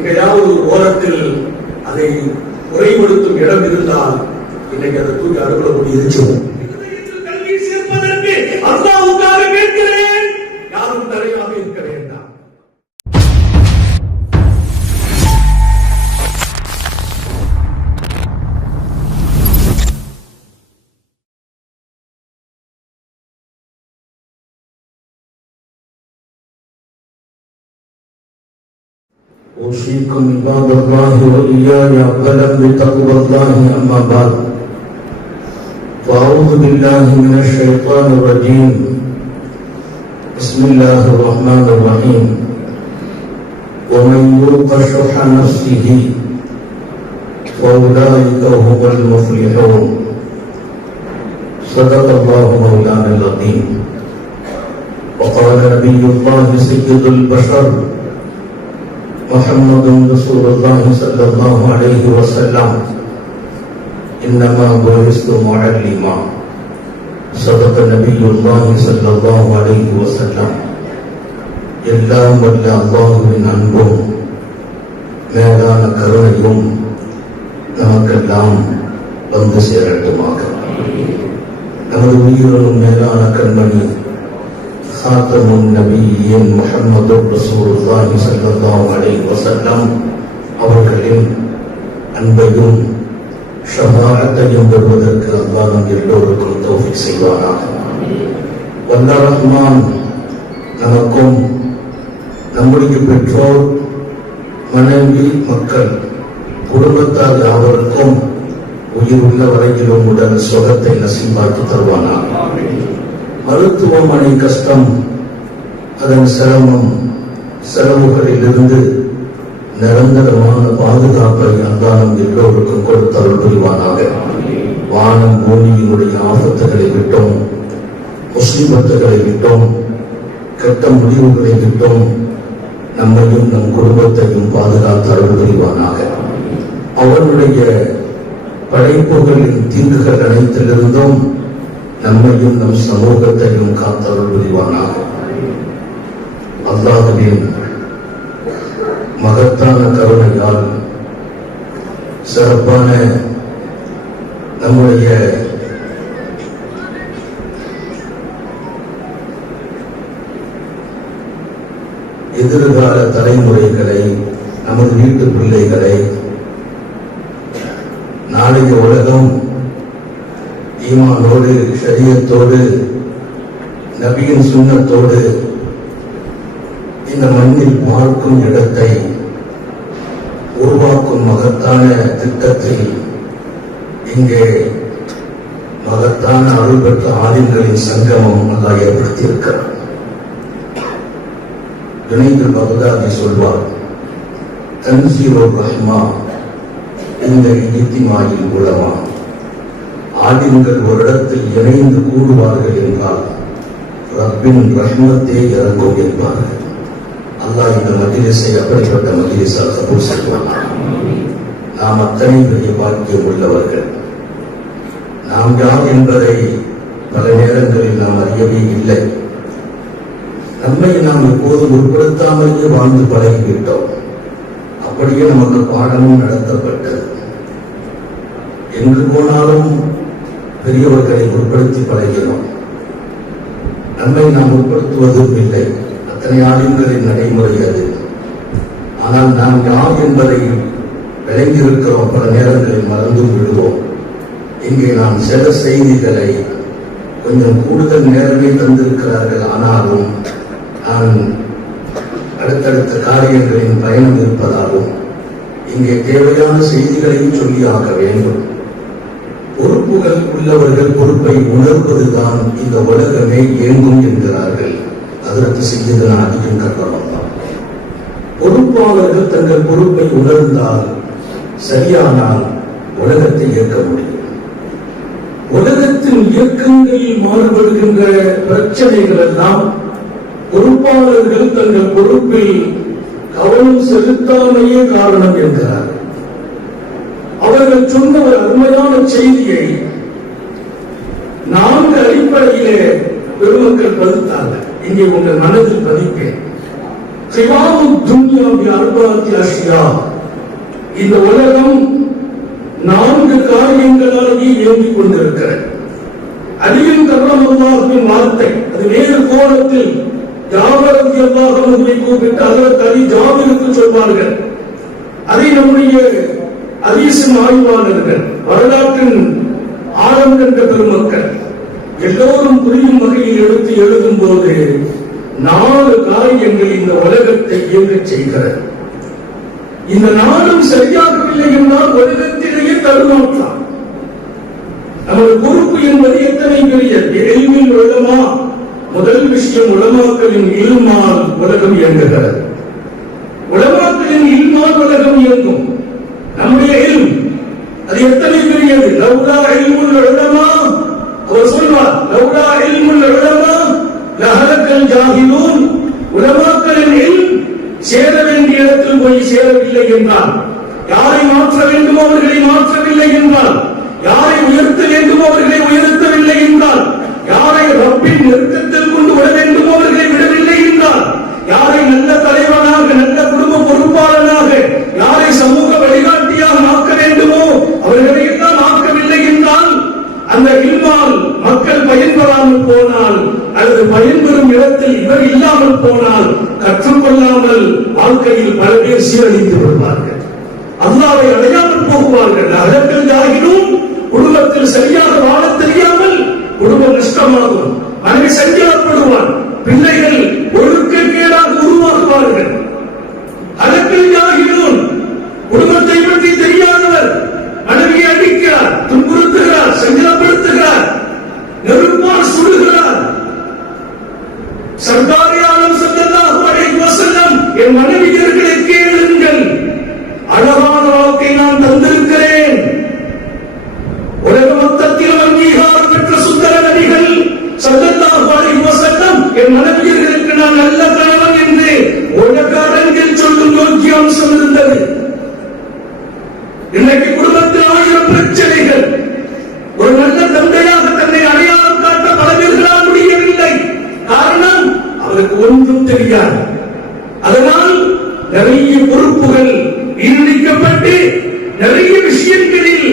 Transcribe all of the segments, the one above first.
எங்கேயாவது ஓரத்தில் அதை குறைபடுத்தும் இடம் இருந்தால் இன்னைக்கு அதை தூக்கி அறுபடக்கூடிய இருக்கிறோம். கல்வி சேர்ப்பதற்கு அல்லாஹ்வுக்காக கேட்கிறேன், யாரும் தடையாக இருக்க வேண்டாம். أوصيكم عباد الله وإياي أولا بتقوى الله أما بعد فأعوذ بالله من الشيطان الرجيم بسم الله الرحمن الرحيم ومن يوق شح نفسه فأولئك هم المفلحون صدق الله مولانا العظيم وقال نبي الله سيد البشر محمد رسول الله صلى الله عليه وسلم إنما بعثت معلما صدق نبي الله صلى الله عليه وسلم எல்லாம் வல்ல அல்லாஹ்வின் அன்பும் மேலான கருணையும் நமக்கெல்லாம் வந்து சேரட்டுமாக. நமது உயிரினும் மேலான கண்மணி خاتم النبيين محمد رسول الله صلى الله عليه وسلم அவர்களின் அன்பையும் ஷஃபாஅத்தையும் பெறுவதற்கு அல்லாஹ் நம் எல்லோருக்கும் தௌஃபீக் செய்வானாக. வல்ல ரஹ்மான் நமக்கும் நம்முடைய பெற்றோர், மனைவி, மக்கள், குடும்பத்தார் யாவருக்கும் உயிர் உள்ள வரையிலும் உடல் சுகத்தை நசீபாக்கி தருவானாக. மருத்துவமனை கஷ்டம், அதன் சிரமம், செலவுகளிலிருந்து நிரந்தரமான பாதுகாப்பை அல்லாஹ் எல்லோருக்கும் கொடுத்தருள் புரிவானாக. வானம் பூமியினுடைய ஆபத்துகளை விட்டோம், முஸ்லிமத்துகளை விட்டோம், கெட்ட முடிவுகளை விட்டோம் நம்மையும் நம் குடும்பத்தையும் பாதுகாத்து அருள் புரிவானாக. அவனுடைய படைப்புகளின் தீங்குகள் அனைத்திலிருந்தும் நம்மையும் நம் சமூகத்தையும் காத்தருள் புரிவானாக. அல்லாஹ்வின் மகத்தான கருணையால் சிறப்பான நம்முடைய எதிர்கால தலைமுறைகளை, நமது வீட்டு பிள்ளைகளை, நாளைய உலகம் ஈமானோடு, ஷரியத்தோடு, நபியின் சுன்னத்தோடு இந்த மண்ணில் பார்க்கும் இடத்தை உருவாக்கும் மகத்தான திட்டத்தில் இங்கே மகத்தான அருள் பெற்ற ஆலிம்களின் சங்கமம் அல்லாஹ் ஏற்படுத்தியிருக்கிறார். ஜுனைதுல் பக்தாதி சொல்வார், தன்சீருர் ரஹ்மா இந்த இஜ்திமாயில் உலமா. ஆலிம்கள் ஒரு இடத்தில் இணைந்து கூடுவார்கள் என்றால் ரப்பின் ரஹ்மத்தே இறங்கும் என்பார்கள். அல்லாஹ் இந்த மஜ்லிஸை அப்படிப்பட்ட மஜ்லிஸாக கபூல் செய்வார். நாம் அத்தனை பெரிய பாக்கியம் உள்ளவர்கள். நாம் யார் என்பதை பல நேரங்களில் நாம் அறியவே இல்லை. நம்மை நாம் எப்போதும் உட்படுத்தாமலேயே வாழ்ந்து பழகிவிட்டோம். அப்படியே நமக்கு பாடமும் நடத்தப்பட்டது. எங்கு போனாலும் பெரியவர்களை உட்படுத்தி பழகினோம். நம்மை நாம் உட்படுத்துவதும் இல்லை. அத்தனை ஆளுங்களின் நடைமுறை அது. ஆனால் நாம் யார் என்பதை விளங்கியிருக்கிறோம். பல நேரங்களில் மறந்தும் விடுவோம். இங்கே நாம் சில செய்திகளை கொஞ்சம் கூடுதல் நேரமே தந்திருக்கிறார்கள். ஆனாலும் நான் அடுத்தடுத்த காரியங்களின் பயணம் இருப்பதாலும் இங்கே தேவையான செய்திகளையும் சொல்லியாக வேண்டும். பொறுப்புகள் உள்ளவர்கள் பொறுப்பை உணர்வதுதான் இந்த உலகமே இயங்கும் என்கிறார்கள். அதற்கு செய்தது அதிகம் கற்பனம். பொறுப்பாளர்கள் தங்கள் பொறுப்பை உணர்ந்தால், சரியானால் உலகத்தை இயக்க முடியும். உலகத்தின் இயக்கங்களில் மாறுபடுகின்ற பிரச்சனைகள் எல்லாம் பொறுப்பாளர்கள் தங்கள் பொறுப்பில் கவனம் செலுத்தாமையே காரணம் என்கிறார்கள். அவர்கள் சொன்ன ஒரு அருமையான செய்தியை 4 அடிப்படையிலே பெருமக்கள் பதித்தார்கள். இங்கே உங்கள் மனதில் பதிப்பேன். கிவாமு துன்யா பி அர்பாத்தி அஷ்யா. இந்த உலகம் 4 காரியங்களாலேயே இயங்கிக் கொண்டிருக்கிறது. அலியும் கர்ரமல்லாஹுவின் வார்த்தை அது வேறு கோணத்தில் ஜாபர் ரலியல்லாஹு அன்ஹுவை கூப்பிட்டு ஹஜ்ரத் அலி ஜாபிருக்கு சொல்வார்கள். அதை நம்முடைய ஹதீஸின் ஆய்வாளர்கள், வரலாற்றின் ஆழம் கண்ட பெருமக்கள் எல்லோரும் புரியும் வகையில் எடுத்து எழுதும் போது 4 காரியங்கள் இந்த உலகத்தை இயங்கச் செய்கிறது. இந்த 4ம் சரியாகவில்லை என்றால் உலகத்திலேயே தடுமாற்றம். நமது பொறுப்பு என்பது எத்தனை பெரியது. எல்மில் உலமா, முதல் விஷயம் உலமாக்களின் இல்மால் உலகம் இயங்குகிறது. உலமாக்களின் இல்மால் உலகம் இயங்கும். நம்முடைய இல்ம் அது எத்தனை பெரியது. லவ்லா இல்முல் உலமா, அவர் சொல்வார், லவ்லா இல்முல் உலமா லஹலக்கல் ஜாஹிலூன். உலமாக்களின் இல்ம் சேர வேண்டிய இடத்தில் போய் சேரவில்லை என்றால், யாரை மாற்ற வேண்டுமோ அவர்களை மாற்றவில்லை என்றால், யாரை உயர்த்த வேண்டுமோ அவர்களை உயர்த்தவில்லை என்றால், யாரை ரப்பின் நெருக்கத்தில் கொண்டு விட வேண்டுமோ அவர்களை விடவில்லை என்றால், யாரை நல்ல தலைவனாக நல்ல குடும்ப பொறுப்பாளனாக யாரை சமூக வழிகாட்டியாக ஆக்க வேண்டுமோ அவர்களை எல்லாம் ஆக்கவில்லை என்றால், அந்த இல்மால் மக்கள் பயன்பெறாமல் போனால் அல்லது பயன்பெறும் இடத்தில் இவர் இல்லாமல் போனால் கற்றுக்கொள்ளாமல் வாழ்க்கையில் பல பேர் சீரழிந்து விடுவார்கள். அல்லாஹ்வை அடையாமல் போகுவார்கள். அதற்குள் ஆகினும் குடும்பத்தில் சரியாக வாழ தெரியாமல் குடும்பம் நஷ்டமாகும். மனைவி சஞ்சலப்படுவார். பிள்ளைகள் ஒழுக்கக்கேடாக உருவாகுவார்கள். அதற்குள் ஆகினும் குடும்பத்தை பற்றி தெரியாதவர் மனைவியை அடிக்கிறார், துன்புறுத்துகிறார், சஞ்சலப்படுத்துகிறார், நெருப்பால் சுடுகிறார். சர்தாரி ஆலம் ஸல்லல்லாஹு அலைஹி வஸல்லம், என் மனைவியர்களை கேளுங்கள், அழகான வாழ்க்கை நான் தந்திருக்கிறேன். உலக மொத்தத்தில் அங்கீகாரம் பெற்ற சுந்தர நபிகள் ஸல்லல்லாஹு அலைஹி வஸல்லம், என் மனைவியர்களுக்கு நான் நல்ல கணவன் என்று உலக அரங்கில் சொல்லும் யோக்கிய அம்சம் இருந்தது. இன்றைக்கு குடும்பத்தில் 1000 பிரச்சனைகள். ஒரு நல்ல தந்தையாக தன்னை அடையாளம் காட்ட பல பேர்களால் முடியவில்லை. காரணம், அவருக்கு ஒன்றும் தெரியாது. அதனால் நிறைய பொறுப்புகள் ஈடுபட்டு நிறைய விஷயங்களில்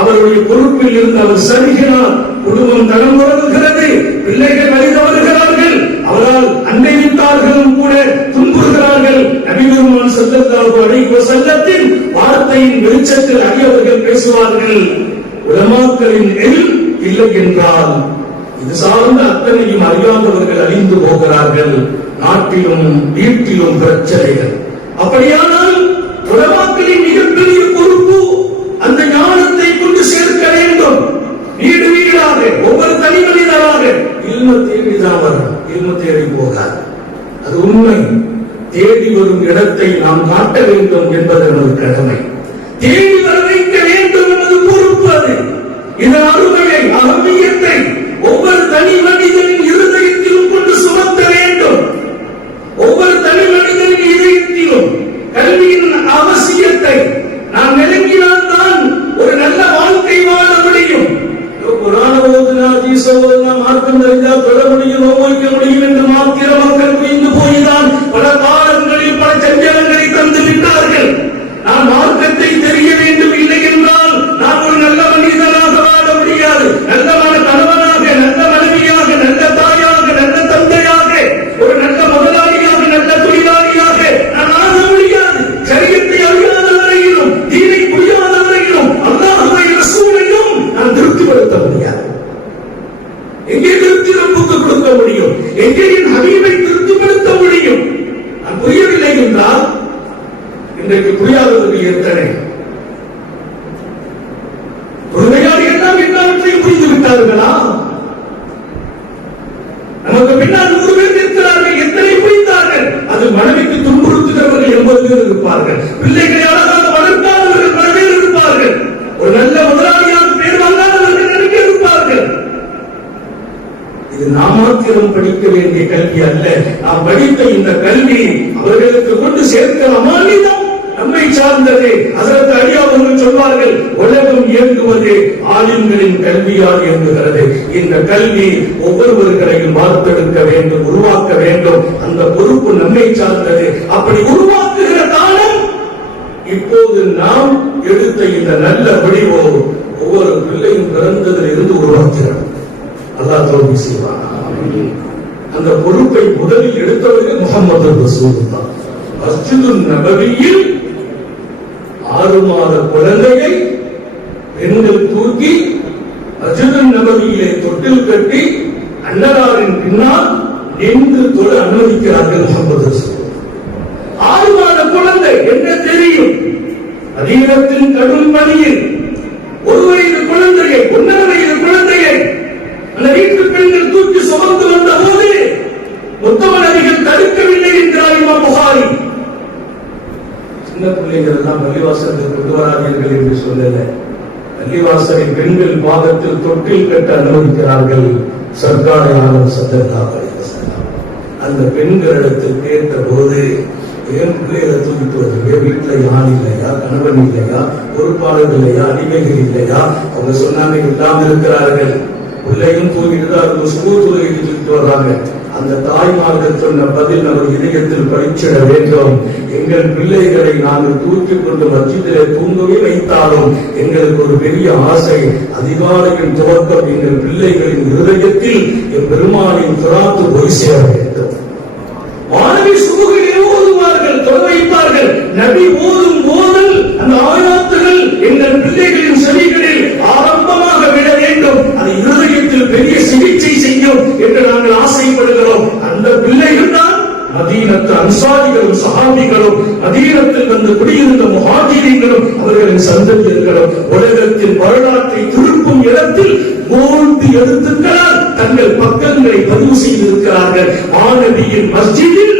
அவருடைய பொறுப்பில் இருந்து அவர் சரிகிறார். குடும்பம் தடம் தொடங்குகிறது, பிள்ளைகள் வழி தவறுகிறார்கள், அவரால் அண்டை வீட்டார்களும் கூட துன்புறுகிறார்கள். நபி பெருமான் ஸல்லல்லாஹு அலைஹி வஸல்லத்தின் வார்த்தையின் வெளிச்சத்தில் அடியவர்கள் பேசுவார்கள், உலமாக்களின் இல்ம் இல்லை என்றால் இது சார்ந்த அத்தனையும் அறியாதவர்கள் அழிந்து போகிறார்கள். நாட்டிலும் வீட்டிலும் பிரச்சனைகள். அப்படியானால் உலமாக்களின் மிகப்பெரிய பொறுப்பு அந்த ஞானத்தை கொண்டு சேர்க்க வேண்டும். வீடு வீடாக, ஒவ்வொரு தனி மனிதராக இல்ம தேடிதான் வரணும். இல்ம தேடி போகாது. அது உண்மை. தேடி வரும் இடத்தை நாம் காட்ட வேண்டும் என்பது நமது கடமை. தேடி வர வைக்க வேண்டும் என்பது பொறுப்பு. அது இதன் அருமையை, அகமியத்தை ஒவ்வொரு தனி மனிதனின் இருதயத்திலும் கொண்டு சுமத்த வேண்டும். ஒவ்வொரு தனி மனிதனின் இதயத்திலும் கல்வியின் அவசியத்தை நாம் விளங்கினால்தான் ஒரு நல்ல வாழ்க்கை வாழ முடியும். குர்ஆன் ஓதுனா, ஹதீஸ் ஓதுனா, மார்க்கம் தெரிஞ்சா தொழ முடியும், நோய்க்க முடியும் என்று மாத்திர மக்கள் புரிந்து போய்தான் பல காலங்களில் பல சஞ்சலங்களை தந்து விட்டார்கள். நாம் மார்க்கத்தை தெரிய வேண்டும். இல்லை என்றால் நாம் ஒரு நல்ல மனிதனாக வாழ முடியாது. நல்ல கணவனாக, நல்ல மனைவியாக, நல்ல தாயாக, நல்ல தந்தையாக, ஒரு நல்ல முதலாளியாக, நல்ல தொழிலாளியாக நாம் ஆக முடியாது. சரியத்தை அறியாத வரையிலும், தீனை புரியாத வரையிலும், அல்லாஹ்வை ரசூலையும் நாம் திருப்திப்படுத்த முடியாது. எங்கே திருப்தி ரப்புக்கு கொடுக்க முடியும்? எங்கே என் ஹபீபை திருப்திப்படுத்த முடியும்? நான் புரியவில்லை என்றால் இன்றைக்கு புரியாதவர்கள் எத்தனை உண்மையாளர்கள் எல்லாம் எல்லாவற்றையும் புரிந்து விட்டார்களா? நமக்கு பின்னால் 100 பேர் இருக்கிறார்கள். எத்தனை புரிந்தார்கள்? அது மனைவிக்கு துன்புறுத்துகிறவர்கள் 80 பேர் இருப்பார்கள். பிள்ளைகளை அழகாக வளர்க்காதவர்கள் பல பேர் இருப்பார்கள். ஒரு நல்ல முதலாளியாக பேர் வாங்காதவர்கள் நிறைய இருப்பார்கள். இது நாம் மாத்திரம் படிக்க வேண்டிய கல்வி அல்ல. நாம் படித்த இந்த கல்வி அவர்களுக்கு கொண்டு சேர்க்கிற அமானிதம் நம்மை சார்ந்தது. ஹஜ்ரத் அலி அவர்கள் சொல்வார்கள், உலகம் இயங்குவது ஆலிம்களின் கல்வியால் இயங்குகிறது. இந்த கல்வி ஒவ்வொருவர்களையும் வார்த்தெடுக்க வேண்டும், உருவாக்க வேண்டும். அந்த பொறுப்பு நம்மை சார்ந்தது. அப்படி உருவாக்குகிற காலம் இப்போது நாம் எடுத்த இந்த நல்ல வடிவோ ஒவ்வொரு பிள்ளையும் பிறந்ததில் இருந்து உருவாக்கிறார். அல்லாஹ் தௌஃபீக் செய்வான். அந்த பொறுப்பை முதலில் எடுத்தவர்கள் முஹம்மது ரசூலுல்லாஹ். மஸ்ஜிதுன் நபவியில் 6 மாத குழந்தையை பெண்கள் தூக்கி மஸ்ஜிதுன் நபவியிலே தொட்டில் கட்டி அன்னதாரின் பின்னால் நின்று தொழ அனுமதிக்கிறார்கள் முஹம்மது ரசூலுல்லாஹ். 6 மாத குழந்தை என்ன தெரியும்? மதீனத்தின் கடும் பனியில் 1 வயது குழந்தையை, 1.5 வயது குழந்தையை அந்த வீட்டு பெண்கள் தூக்கி சுமந்து வந்த போது முத்தம நபிகள் தடுக்கவில்லை என்கிறார் இமாம் புகாரி. சின்ன பிள்ளைகள் எல்லாம் பள்ளிவாசலுக்கு கொண்டு வராதீர்கள் என்று சொல்லல. பள்ளிவாசலில் பெண்கள் பாதத்தில் தொட்டில் கட்ட அனுமதிக்கிறார்கள். சர்க்கார் ஆலம் ஸல்லல்லாஹு அலைஹி வஸல்லம் அந்த பெண்களிடத்தில் கேட்ட போது, ஏன் பிள்ளைகளை தூக்கிட்டு வருவீங்க? வீட்டுல யார் இல்லையா, கணவன் இல்லையா, பொறுப்பாளர் இல்லையா, அடிமைகள் இல்லையா? அவங்க சொன்னாங்க, இல்லாமல் இருக்கிறார்கள். பிள்ளையும் தூக்கிட்டு தான் அவங்க சுகூர் தொழுகைக்கு தூக்கிட்டு வர்றாங்க. அந்த தாய்மார்கள் சொன்ன பதில் அவர் இதயத்தில் பறிச்சிட வேண்டும். எங்கள் பிள்ளைகளை நாங்கள் தூக்கி கொண்டு மஸ்ஜிதிலே தூங்கவே வைத்தாலும் எங்களுக்கு ஒரு பெரிய ஆசை, அதிகாலையின் துவக்கம் எங்கள் பிள்ளைகளின் இருதயத்தில் பெருமானின் துராத்து போய் சேர வேண்டும். மாணவி சுகுகிலே ஓதுவார்கள், தொழ வைப்பார்கள். நபி ஓதும் ஓதல், அந்த ஆயாத்துகள் எங்கள் பிள்ளைகளின் செவிகளில் ஆரம்பமாக விட வேண்டும். அது இருதயத்தில் பெரிய சிகிச்சை செய்யும் என்று நாங்கள் ஆசைப்படுகிறோம். அந்த பிள்ளைகள் தான் மதீனத்து அன்சாரிகளும் சஹாபிகளும், மதீனத்தில் வந்து குடியிருந்த முஹாஜிரீன்களும் அவர்களின் சந்ததியர்களும். உலகத்தின் வரலாற்றை திருப்பும் இடத்தில் 3 எழுத்துக்களால் தங்கள் பக்கங்களை பதிவு செய்திருக்கிறார்கள். மாணவியின் மஸ்ஜிதில்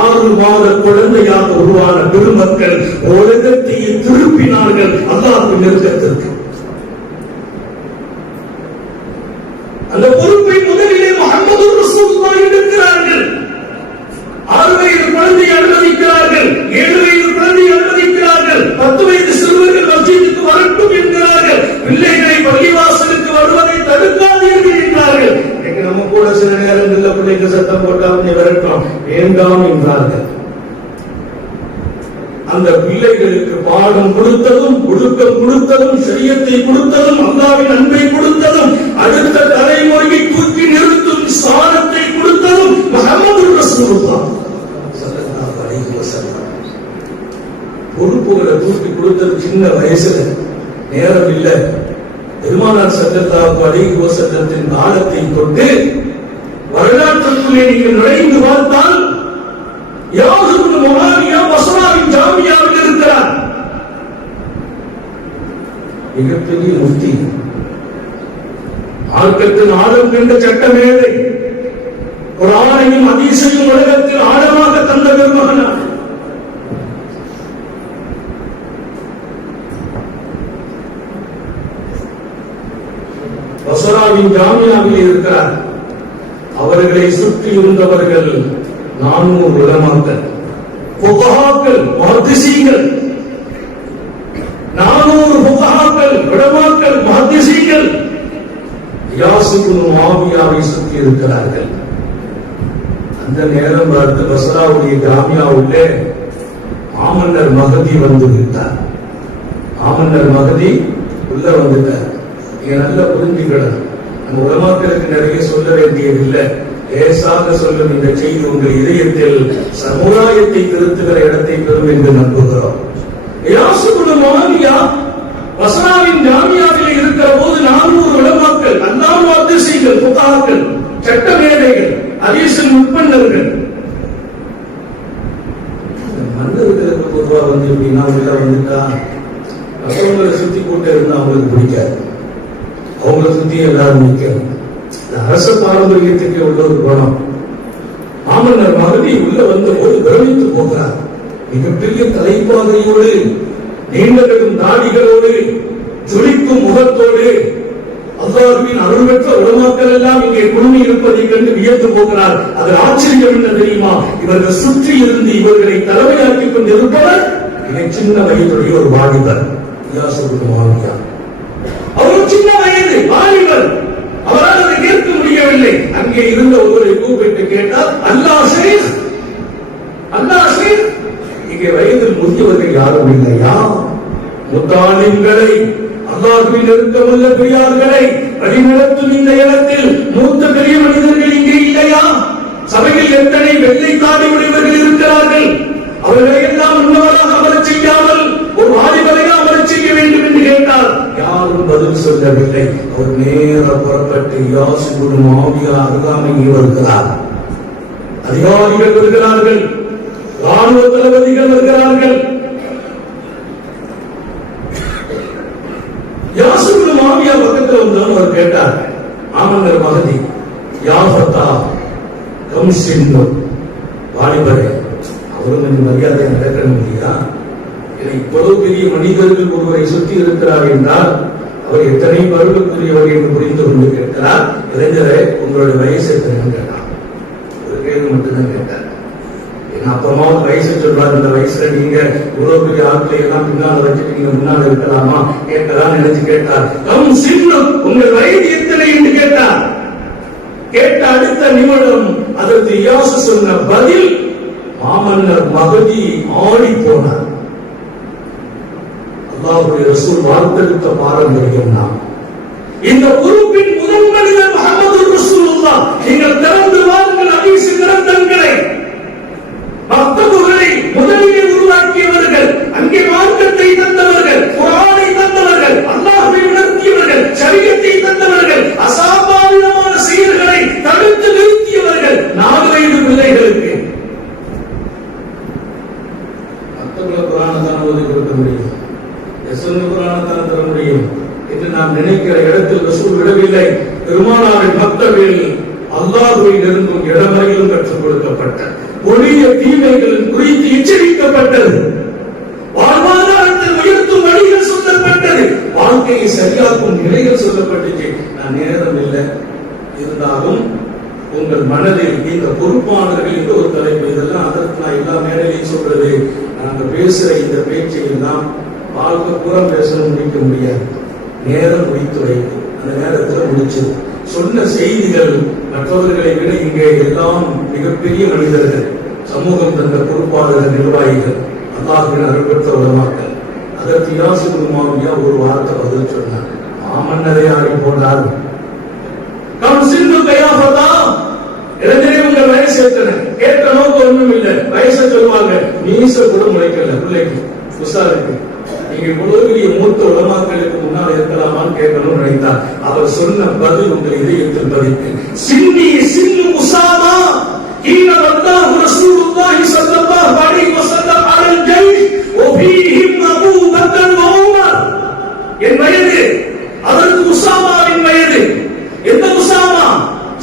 6 மாத குழந்தையாக உருவான பெருமக்கள் உலகத்தையே திருப்பினார்கள் அல்லாஹ்வின் நெருக்கத்திற்கு. அந்த பொறுப்பை முதலிலே முஹம்மது ரசூலுல்லாஹ் எடுக்கிறார்கள். 6 வயது குழந்தையை அனுமதிக்கிறார்கள், 7 வயது குழந்தையை அனுமதிக்கிறார்கள், 10 வயது சிறுவர்கள் மஸ்ஜிதுக்கு வரட்டும் என்கிறார்கள். பிள்ளைகளை பள்ளிவாசலுக்கு வருவதை தடுக்காதீர்கள் என்றார்கள். நம்ம கூட சில நேரங்களில் பிள்ளைக்கு சத்தம் போட்டால் வரட்டும் வேண்டாம் என்றார்கள். அந்த பிள்ளைகளுக்கு பாடம் கொடுத்ததும், ஒழுக்கம் கொடுத்ததும், ஷரியத்தை கொடுத்ததும், அல்லாஹ்வின் அன்பை கொடுத்ததும், அடுத்த தலைமுறையை தூக்கி நிறுத்தும் ஸ்தானத்தை கொடுத்ததும் முஹம்மது ரசூலுல்லாஹ் ஸல்லல்லாஹு அலைஹி வஸல்லம். பொறுப்புகளை தூக்கி கொடுத்தது சின்ன வயசுல, நேரம் இல்லை. பெருமானார் ஸல்லல்லாஹு அலைஹி வஸல்லத்தின் காலத்தை கொண்டு வரலாற்றுக்குள்ளே நீங்கள் நுழைந்து பார்த்தால் யாசுபு முஆவியா பஸ்ராவின் ஜாமியாவில் இருக்கிறார். மிகப்பெரிய முஃப்தி, மார்க்கத்தின் ஆழம் கண்ட சட்டமேதை, ஒரு ஆணையும் ஹதீஸையும் உலகத்தில் ஆழமாக தந்த பெருமகனார். பஸ்ராவின் ஜாமியாவில் இருக்கிறார். அவர்களை சுற்றி இருந்தவர்கள் 400 உலமாக்கள், ஃபுகஹாக்கள், முஹத்திஸீன்கள். 400 ஃபுகஹாக்கள், உலமாக்கள், முஹத்திஸீன்கள் யாசிபு முஆவியாவை சுற்றி இருக்கிறார்கள். அந்த நேரம் பார்த்து பஸ்ராவுடைய ஜாமியாவுள்ளே மாமன்னர் மஹதி வந்து விட்டார். மாமன்னர் மஹதி உள்ள வந்துட்டார். நீங்க நல்லா புரிஞ்சுக்கணும், நம்ம உலமாக்களுக்கு நிறைய சொல்ல வேண்டியதில்லை, லேசாக சொல்லும் இந்த செய்தி உங்கள் இதயத்தில் சமுதாயத்தை திருத்துகிற இடத்தை பெறும் என்று நம்புகிறோம். யாசுபு முஆவியா பஸ்ராவின் ஜாமியாவில் இருக்கிற போது 400 உலமாக்கள், அல்லாஹ் முஹத்திஸீன்கள், ஃபுகஹாக்கள், சட்ட மேதைகள், ஹதீஸில் முற்பன்னர்கள். மன்னர்களுக்கு பொதுவா வந்து எப்படின்னா உள்ள வந்துட்டா மற்றவங்களை சுத்தி போட்டு இருந்தா அவங்களுக்கு பிடிக்காது. அவங்களை சுத்தி எல்லாரும் நிற்கணும். அரச பாரம்பரியத்துக்கு உள்ள ஒரு குணம். மாமன்னர் மகதி உள்ள வந்து ஒரு பிரமித்து போகிறார். மிகப்பெரிய தலைப்பாகையோடு, நீண்டகளும் தாடிகளோடு, ஜொலிக்கும் முகத்தோடு, அல்லாஹ்வின் அருள் பெற்ற உலமாக்கள் எல்லாம் இங்கே குழுமி இருப்பதை கண்டு வியந்து போகிறார். அது ஆச்சரியம் என்ன தெரியுமா? இவர்கள் சுற்றி இருந்து இவர்களை தலைமையாக்கிக் கொண்டிருப்பவர் மிக சின்ன வயதுடைய ஒரு வாலிபர். இயாஸ் இப்னு முஆவியா. அவர் சின்ன வயது வாலிபர், அவரால் அதை கேட்க முடியவில்லை. அங்கே இருந்த ஒருவரை கூப்பிட்டு கேட்டால், அல்லாஹ் ஷேக், அல்லாஹ் ஷேக். இங்கே வயதில் முதியவர்கள் யாரும் இல்லையா? முத்தாலிம்களை, அல்லாஹ்வின் நெருக்கமுள்ள பெரியார்களை வழிநடத்தும் இந்த இடத்தில் மூத்த பெரிய மனிதர்கள் இங்கே இல்லையா? சபையில் எத்தனை வெள்ளை தாடி உடையவர்கள் இருக்கிறார்கள். அவர்களை எல்லாம் முன்னவராக அமரச் செய்யாமல் ஒரு வாலிபரையா அமரச் செய்ய வேண்டும் என்று கேட்டால் யாரும் பதில் சொல்லவில்லை. அவர் நேர புறப்பட்டு இயாஸ் இப்னு முஆவியா அருகாமையில் வருகிறார். அதிகாரிகள் வருகிறார்கள், ராணுவ தளபதிகள் வருகிறார்கள். இயாஸ் இப்னு முஆவியா பக்கத்தில் வந்தவன் அவர் கேட்டார், ஆமன்னர் மகதி யாஃபத்தா கம் சின்னு, வாலிபரே, அவரும் இந்த மரியாதை நடக்கணும் இல்லையா? இவ்வளவு பெரிய மனிதர்கள் ஒருவரை சுற்றி இருக்கிறார் என்றால் அவர் எத்தனை பருவக்குரியவர் என்று புரிந்து கொண்டு கேட்கிறார். இளைஞரை, உங்களுடைய வயசு எத்தனை கேட்டார். ஒரு கேள்வி மட்டும்தான் கேட்டார். ஏன்னா அப்புறமா வயசு சொல்றாரு, இந்த வயசுல நீங்க இவ்வளவு பெரிய ஆட்களை எல்லாம் பின்னால் வச்சுட்டு நீங்க முன்னால் இருக்கலாமா கேட்கலாம் நினைச்சு கேட்டார். கம் சின்னு, உங்கள் வயது எத்தனை என்று கேட்டார். கேட்ட அடுத்த நிமிடம் அதற்கு இயாஸ் சொன்ன பதில் மாமன்னர் மகதி ஆடி போனார். அல்லாஹ்வுடைய ரசூல் வார்த்தெடுத்த பாரம்பரியம் நாம். இந்த பொறுப்பின் முதல் மனிதர் முஹம்மது ரசூலுல்லாஹ். நீங்கள் திறந்து வாருங்கள் ஹதீஸ் கிரந்தங்களை, மக்தபுகளை முதலிலே உருவாக்கியவர்கள், அங்கே மார்க்கத்தை தந்தவர்கள், குர்ஆனை தந்தவர்கள், அல்லாஹ்வை உணர்த்தியவர்கள், ஷரியத்தை தந்தவர்கள், அசாபாவிதமான செயல்களை தடுத்து நிறுத்தியவர்கள் 4 வயது பிள்ளைகளுக்கு. மக்தபுல குர்ஆனைத்தான் ஓதி கொடுக்க முடியும், எஸ்என் குர்ஆனைத்தான் தர முடியும் என்று நாம் நினைக்கிற இடத்தில் ரசூல் விடவில்லை. பெருமானாரின் மக்தபில் அல்லாஹ்வை நெருங்கும் இடம் வரையிலும் கற்றுக் கொடுக்கப்பட்ட ஒளிய தீமைகள் குறித்து எச்சரிக்கப்பட்டது. வாழ்வாதாரத்தில் உயர்த்தும் வழிகள் சொல்லப்பட்டது. வாழ்க்கையை சரியாக்கும் நிலைகள் சொல்லப்பட்டுச்சு. நான் நேரம் இல்லை, இருந்தாலும் உங்கள் மனதில் இந்த பொறுப்பாளர்கள் இந்த ஒரு தலைப்பு, இதெல்லாம் அதற்கு நான் எல்லா மேடையிலையும் சொல்றது, நாங்க பேசுற இந்த பேச்சை எல்லாம் வாழ்க்கை பூரா பேச முடிக்க முடியாது. நேரம் முடித்து வைக்கும், அந்த நேரத்தில் முடிச்சு சொன்ன செய்திகள் மற்றவர்களை விட இங்கே எல்லாம் மிகப்பெரிய மனிதர்கள், சமூகம் தந்த பொறுப்பாளர்கள், நிர்வாகிகள், அல்லாஹ்வின் அருள்பெற்ற உலமாக்கள். அதற்கு இயாஸ் இப்னு முஆவியா ஒரு வார்த்தை பதில் சொன்னார். மாமன்னரை ஆடி போன்றார். கம் சின்னு கயாஃபதா, இளைஞரே உங்கள் வயசு எத்தனை? கேட்க நோக்கம் ஒண்ணும் இல்லை, வயசை சொல்லுவாங்க. மீச கூட முளைக்கல பிள்ளைக்கு, உஷாருக்கு. நீங்க இவ்வளவு பெரிய மூத்த உலமாக்களுக்கு முன்னால் இருக்கலாமான்னு கேட்கணும்னு நினைத்தார். அவர் சொன்ன பதில் உங்கள் இதயத்தில் பதித்து, சின்னி சின்னு உசாமா ஈன வல்லாஹு ரசூலுல்லாஹி ஸல்லல்லாஹு அலைஹி வஸல்லம் அலல் ஜைஷ் வஃபீஹிம் அபூ பக்கர் வ உமர். என் வயது அதற்கு உசாமாவின் வயது. எந்த உசாமா?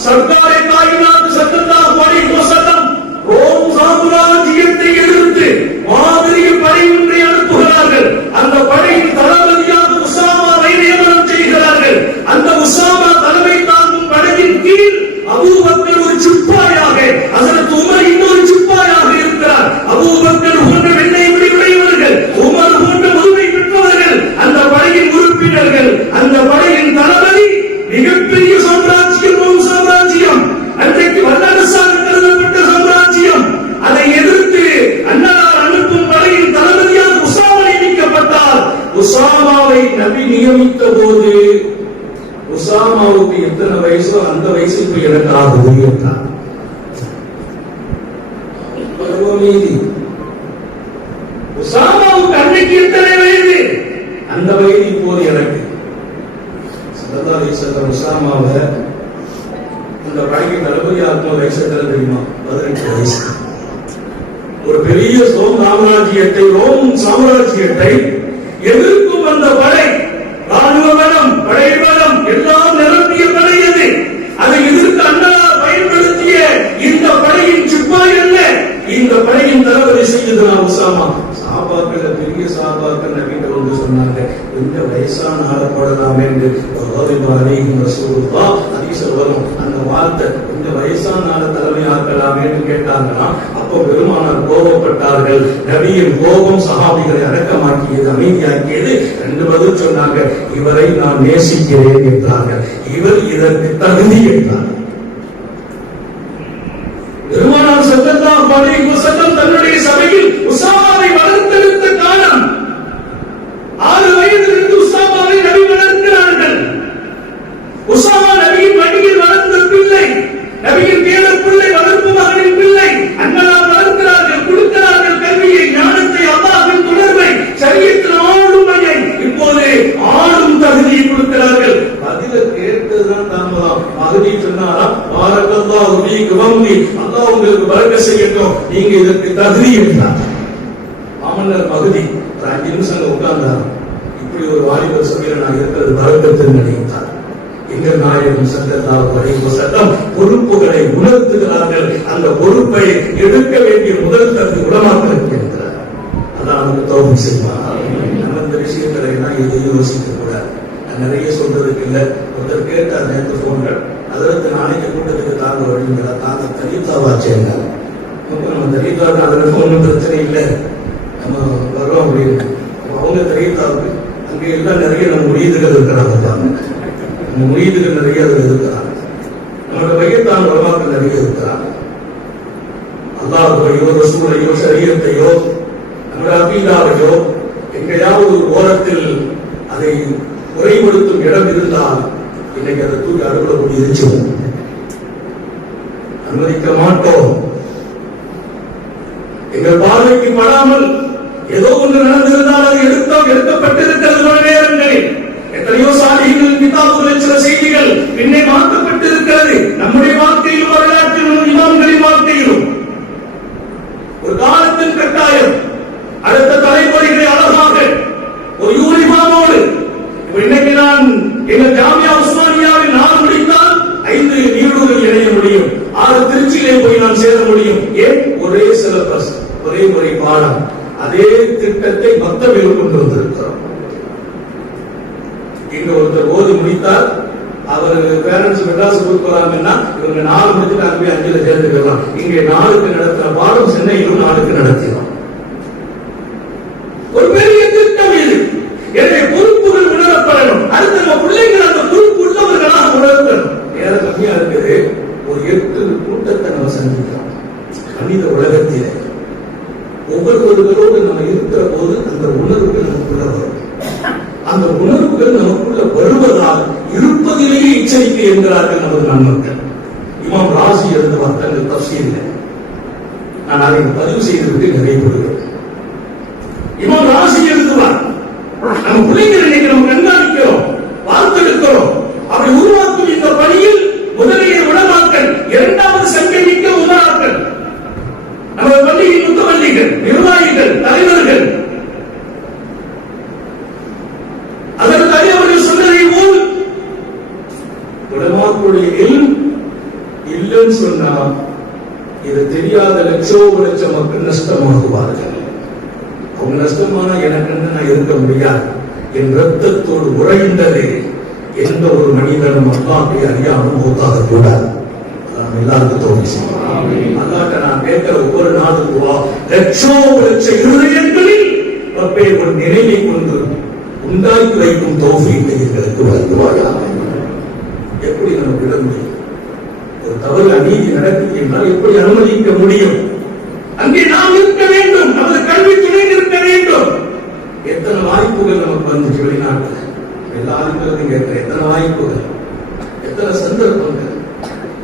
சர்தாரே காயினாத் ஸல்லல்லாஹு அலைஹி வஸல்லம் ரோம் சாம்ராஜ்யத்தை எதிர்த்து மாபெரிய படை ஒன்றை அனுப்புகிறார்கள். அந்த படையின் தளபதியாக உசாமாவை நியமனம் செய்கிறார்கள். அந்த உசாமா தலைமை தாங்கும் படையின் கீழ் அபூபக்கர் ஒரு சிப்பாயாக, ஹஜ்ரத் உமர் இன்னொரு சிப்பாயாக இருக்கிறார். அபூபக்கர் போன்ற வெள்ளை உடையவர்கள், உமர் போன்ற முதுமை பெற்றவர்கள் அந்த படையின் உறுப்பினர்கள். அந்த படையின் தளபதி மிகப்பெரிய சாம்ராஜ்யம், ரோம் சாம்ராஜ்யம், அன்றைக்கு வல்லரசாக கருதப்பட்ட சாம்ராஜ்யம். அதை எதிர்த்து அன்னார் அனுப்பும் படையின் தளபதியாக உசாமா நியமிக்கப்பட்டார். உசாமாவை நபி நியமித்த போது உசாமாவுக்கு எத்தனை வயசோ அந்த வயசுக்கு எனக்கு ஆகுது என்றார். உசாமாவுக்கு அன்னைக்கு எத்தனை வயது? அந்த வயது இப்போது எனக்கு. ஸல்லல்லாஹு அலைஹி வஸல்லம் உசாமாவை அந்த படைக்கு தளபதியாக்கும் வயசு எத்தனை தெரியுமா? 18 வயசு. ஒரு பெரிய ரோம் சாம்ராஜ்யத்தை எதிர்க்கும் அந்த படை, ராணுவ பலம், படை பலம் எல்லாம் நிரம்பிய படை அது. அதை எதிர்த்து அண்ணார் பயன்படுத்திய இந்த படையின் சிப்பாய் அல்ல, இந்த படையின் தளபதி செய்ததுனா உசாமா. சாபாக்கள், பெரிய சாபாக்கள் நபிட்ட வந்து சொன்னாங்க, கொஞ்சம் வயசான ஆளப்படலாம் என்று. வரும் அந்த வார்த்தை, கொஞ்சம் வயசான ஆள தலைமை ஆக்கலாம் என்று கேட்டாங்கன்னா அப்போ பெருமானார் கோபப்பட்டார்கள். நபியின் கோபம் சஹாபிகளை அடக்கமாக்கிய ஆக்கியது, அமைதியாக்கியது. 2 பதில் சொன்னாங்க. இவரை நான் நேசிக்கிறேன் என்றார்கள். இவர் இதற்கு தகுதி என்றார். பெருமானார் ஸல்லல்லாஹு அலைஹி வஸல்லம் தன்னுடைய சபையில் உஸாமாவை வளர்த்தெடுத்த காலம். 6 வயதிலிருந்து உஸாமாவை நபி வளர்க்கிறார்கள். உஸாமா நபியின் மடியில் வளர்ந்த பிள்ளை, நபியின் பேரப் பிள்ளை, வளர்ப்பு மகனின் பிள்ளை. அண்ணலார் வளர்க்கிறார்கள், கொடுக்கிறார்கள் கல்வியை, ஞானத்தை, அல்லாஹ்வின் தொடர்பை, ஷரியத்தில் ஆளுமையை, இப்போது ஆளும் தகுதியை கொடுக்கிறார்கள். பதில கேட்டதுதான் தாமதம். மகதி சொன்னாரா, பாரக்கல்லாஹு ஃபீக வம்லி, அல்லாஹ் உங்களுக்கு பரக்கத் செய்யட்டும், நீங்க இதற்கு தகுதி என்றார். மாமன்னர் மகதி ஒரு 5 நிமிஷம் உட்கார்ந்தார். இப்படி ஒரு வாலிபர் சபையில் நான் இருக்கிறது பரக்கத்து நினைத்தார். எங்கள் நாயகம் ஸல்லல்லாஹு அலைஹி வஸல்லம் பொறுப்புகளை உணர்த்துகிறார்கள். அந்த பொறுப்பை எடுக்க வேண்டிய முதல் தகுதி உலமாக்களுக்கு இருக்கிறார். அல்லாஹ் நமக்கு தௌஃபீக் செய்வார். நம்ம இந்த விஷயங்களை எல்லாம் எதையும் யோசிக்க கூடாது. நிறைய சொல்றதுக்கு இல்லை. ஒருத்தர் கேட்டார் நேற்று போன்கள், அதற்கு நாளைக்கு கூட்டத்துக்கு தாங்க வழிங்களா, தாங்க தனித்தாவா செய்யுங்க. நம்ம தனித்தாவுக்கு அதற்கு ஒன்றும் பிரச்சனை இல்லை, நம்ம வர்றோம் அப்படின்னு. அவங்க தனித்தாவுக்கு அங்கே எல்லாம் நிறைய நம்ம முறியீடுகள் இருக்கிறாங்க. நம்ம முறியீடுகள் நிறைய அதில் இருக்கிறாங்க. நம்மளோட மையத்தான் உலமாக்கள் நிறைய இருக்கிறாங்க. அல்லாஹ்வையோ ரசூலையோ ஷரியத்தையோ நம்முடைய அகீதாவையோ எங்கேயாவது ஒரு ஓரத்தில் அதை குறைபடுத்தும் இடம் இருந்தால் இன்னைக்கு அதை தூக்கி அறுபடக்கூடிய இருச்சோம், அனுமதிக்க மாட்டோம். எங்கள் பார்வைக்கு படாமல் ஏதோ ஒன்று நடந்திருந்தால் அது எடுக்கப்பட்டிருக்கிறது. பல நேரங்களில் எத்தனையோ சாலிகள் கிதாபுகளில் சில செய்திகள் பின்னே மாற்றப்பட்டிருக்கிறது. நம்முடைய வாழ்க்கையிலும் வரலாற்றிலும் இமாம்களின் வாழ்க்கையிலும் ஒரு காலத்தின் கட்டாயம் அடுத்த தலைமுறைகளை அழகாக ஒரு யூனிஃபார்மோடு. இன்னைக்கு நான் எங்கள் ஜாமியா உஸ்மானியாவில் 4 முடித்தால் 5 நீடூரில் இணைய முடியும், 6 திருச்சியிலே போய் நான் சேர முடியும். ஏன்? ஒரே சிலபஸ், ஒரே முறை பாடம். அதே திட்டத்தை மொத்தவில் கொண்டு வந்திருக்கிறோம். இங்க ஒருத்தர் ஓதி முடித்தால் அவர் பேரண்ட்ஸ் மெட்ராஸ் கொடுக்கலாம்னா இவங்க 4 முடிச்சுட்டு அங்கே 5ல சேர்த்துக்கலாம். இங்கே 4க்கு நடத்துற பாடம் சென்னையிலும் 4க்கு நடத்தினோம். ஒரு பெரிய திட்டம் இது. என்னுடைய பொறுப்புகள் உணரப்படணும். அடுத்த நம்ம பிள்ளைகள் அந்த பொறுப்பு உள்ளவர்களாக உணர்த்தணும். நேரம் கம்மியா இருக்குது. ஒரு 8 கூட்டத்தை நம்ம சந்திக்கிறோம். மனித உலகத்திலே ஒவ்வொருவர்களோடு நம்ம இருக்கிற போது அந்த உணர்வுகள் நமக்குள்ள வரும். அந்த உணர்வுகள் நமக்குள்ள வருவதால் இருப்பதிலேயே எச்சரிக்கை என்கிறார்கள் நமது நண்பர்கள். இமாம் ராசி எழுந்த வர்த்தங்கள் தஃசீரில் நான் அதை பதிவு செய்துவிட்டு நிறைவுறுகிறேன். இமாம் ராசி எழுதுவார். நம்ம பிள்ளைகளை இன்னைக்கு நம்ம கண்காணிக்கிறோம், வார்த்தெடுக்கிறோம். அப்படி உருவாக்கும் இந்த பணியில் முதலிய உலமாக்கள், 2வது சங்கை மிக்க உலமாக்கள், நம்ம பள்ளியின் முத்தவல்லிகள், நிர்வாகிகள், தலைவர்கள். அதற்கு அறியவர்கள் சொன்னதை போல் உலமாக்களுடைய இல்லைன்னு சொன்னா இது தெரியாத லட்ச மக்கள் நஷ்டமாகுவார்கள். அவங்க நஷ்டமான எனக்கு நான் இருக்க முடியாது. என் ரத்தத்தோடு உறைந்தது எந்த ஒரு மனிதனும் அல்லாஹ்வை அறியாமல் மூத்தாக கூடாது. எல்லாருக்கும் தோல்வி செய்யும். அல்லாஹ்ட்ட நான் கேட்கிற ஒவ்வொரு நாளும் லட்ச இருதயங்களில் ரப்பே ஒரு நினைவை கொண்டு உண்டாக்கி வைக்கும் தௌஃபீக்கை எங்களுக்கு வழங்குவாயாக. எப்படி நம்ம விட முடியும்? ஒரு தவறு அநீதி நடக்குது என்றால் எப்படி அனுமதிக்க முடியும்? அங்கே நாம் இருக்க வேண்டும், நமது கல்வி துணை இருக்க வேண்டும். எத்தனை வாய்ப்புகள் நமக்கு வந்துச்சு வெளிநாட்டில். எல்லாருக்கும் கேட்கிற எத்தனை வாய்ப்புகள், எத்தனை சந்தர்ப்பங்கள்.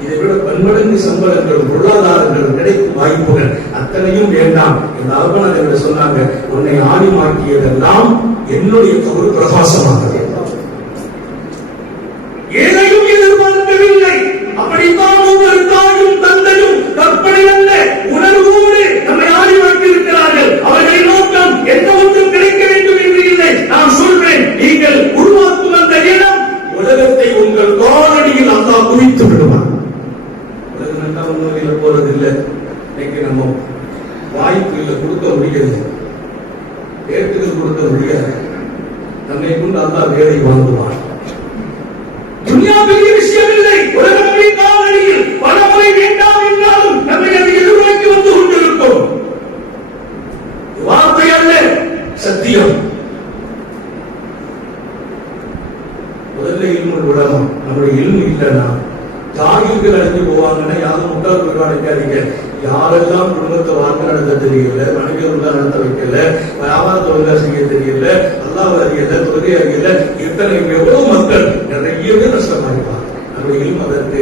இதை விட பன்மடங்கு சம்பளங்களும் பொருளாதாரங்களும் கிடைக்கும் வாய்ப்புகள் அத்தனையும் வேண்டாம். இந்த அர்ப்பணத்தை சொன்னாங்க, உன்னை ஆணிமாக்கியதெல்லாம் என்னுடைய கபரு பிரகாசமாக வேண்டாம். ஏதையும் எதிர்பார்க்கவில்லை. அப்படித்தான் ஒவ்வொரு தாயும் தந்தையும் கற்பனை அல்ல உணர்வோடு நம்மை ஆணிமாக்கி இருக்கிறார்கள். அவர்களின் நோக்கம் எந்த ஒன்றும் கிடைக்க வேண்டும் என்று இல்லை. நான் சொல்றேன், நீங்கள் உருவாக்கும் அந்த இடம் உலகத்தை உங்கள் காலடியில் அல்லாஹ் குவித்து விடுவார். உலகம் நல்லா உண்மையில போறதில்லை. இன்னைக்கு நம்ம வாய்ப்பு இல்லை, கொடுக்க முடியாது, ஏற்றுகள் கொடுக்க முடியாது. நம்மை கொண்டு அல்லாஹ் வேலை வாங்குவான். துன்யா பெரிய விஷயம் இல்லை. உலகமே காலடியில் பல முறை வேண்டாம் என்றாலும் நம்மை அதை எதிர்நோக்கி வந்து கொண்டிருக்கும். வார்த்தை அல்ல, சத்தியம். முதல்ல இல்முல் உலமா. நம்முடைய இல்மு இல்லைன்னா ஜாகிர்கள் அழிஞ்சு போவாங்கன்னா யாரும் முட்டாள் போய் நினைக்காதீங்க. யாரெல்லாம் குடும்பத்தை வாழ்க்கை நடத்த தெரியல, மனைவி ஒழுங்கா நடத்த வைக்கல, வியாபாரத்தை ஒழுங்கா செய்ய தெரியல, அல்லாஹ் அறியல, தொகை அறியல, இத்தனை எவ்வளவு மக்கள் நிறையவே நஷ்டமாயிருப்பாங்க. நம்முடைய இல்மு அதற்கு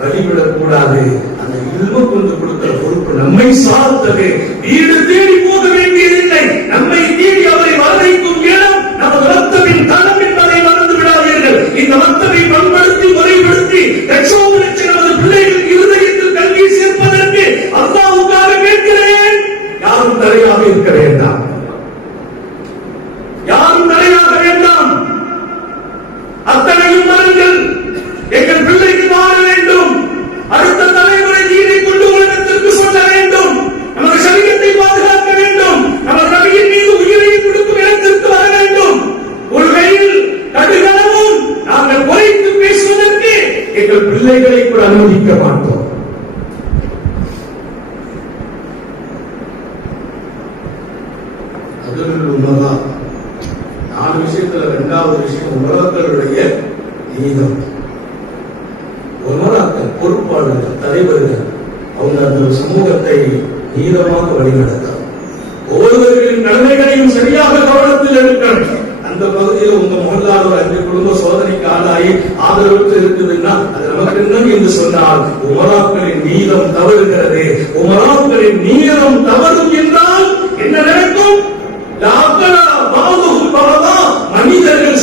வழிவிடக் கூடாது. அந்த இல்மு கொண்டு கொடுக்கிற பொறுப்பு நம்மை சார்ந்தது. வீடு தேடி போக வேண்டியதில்லை, நம்மை தேடி அவரை வரவைக்கும் இடம் நமது ரத்தத்தின் தளம் என்பதை மறந்து விடாதீர்கள். இந்த ரத்தத்தை பண்படுத்தி முறைப்படுத்தி லட்சோப லட்சம் நமது பிள்ளைகள் இருதயத்தில் கல்வி சேர்ப்பதற்கு அல்லாஹ்வுக்காக கேட்கிறேன். யாரும் தடையாக இருக்க வேண்டாம், யாரும் தடையாக வேண்டாம். அத்தனையும் வாருங்கள், எங்கள் பிள்ளைக்கு வாழ வேண்டும், அடுத்த தலைமுறை தீனை கொண்டு உலகத்திற்கு சொல்ல வேண்டும், நமது சரீரத்தை பாதுகாக்க வேண்டும், நமது நபியின் மீது உயிரை கொடுக்கும் இடத்திற்கு வர வேண்டும். ஒரு கையில் கடுகளவும் நாங்கள் குறைத்து பேசுவதற்கு எங்கள் பிள்ளைகளை கூட அனுமதிக்க மாட்டோம். அதில் உண்மைதான். 4 விஷயத்துல 2வது விஷயம் உலகங்களுடைய நீதம். உமராக்கள், பொறுப்பாளர்கள், தலைவர்கள் அவங்க அந்த சமூகத்தை நீதமாக வழிநடத்தலாம். ஒவ்வொருவர்களின் கடமைகளையும் சரியாக கவனத்தில் எடுக்கணும். அந்த பகுதியில் உங்க மொஹல்லால ஒரு 5 குடும்ப சோதனைக்கு ஆளாகி ஆதரவு இருக்குதுன்னா அது நமக்கு என்ன என்று சொன்னால் உமராக்களின் நீதம் தவறுகிறது. உமராக்களின் நீதம் தவறும் என்றால் என்ன நடக்கும்? மனிதர்கள்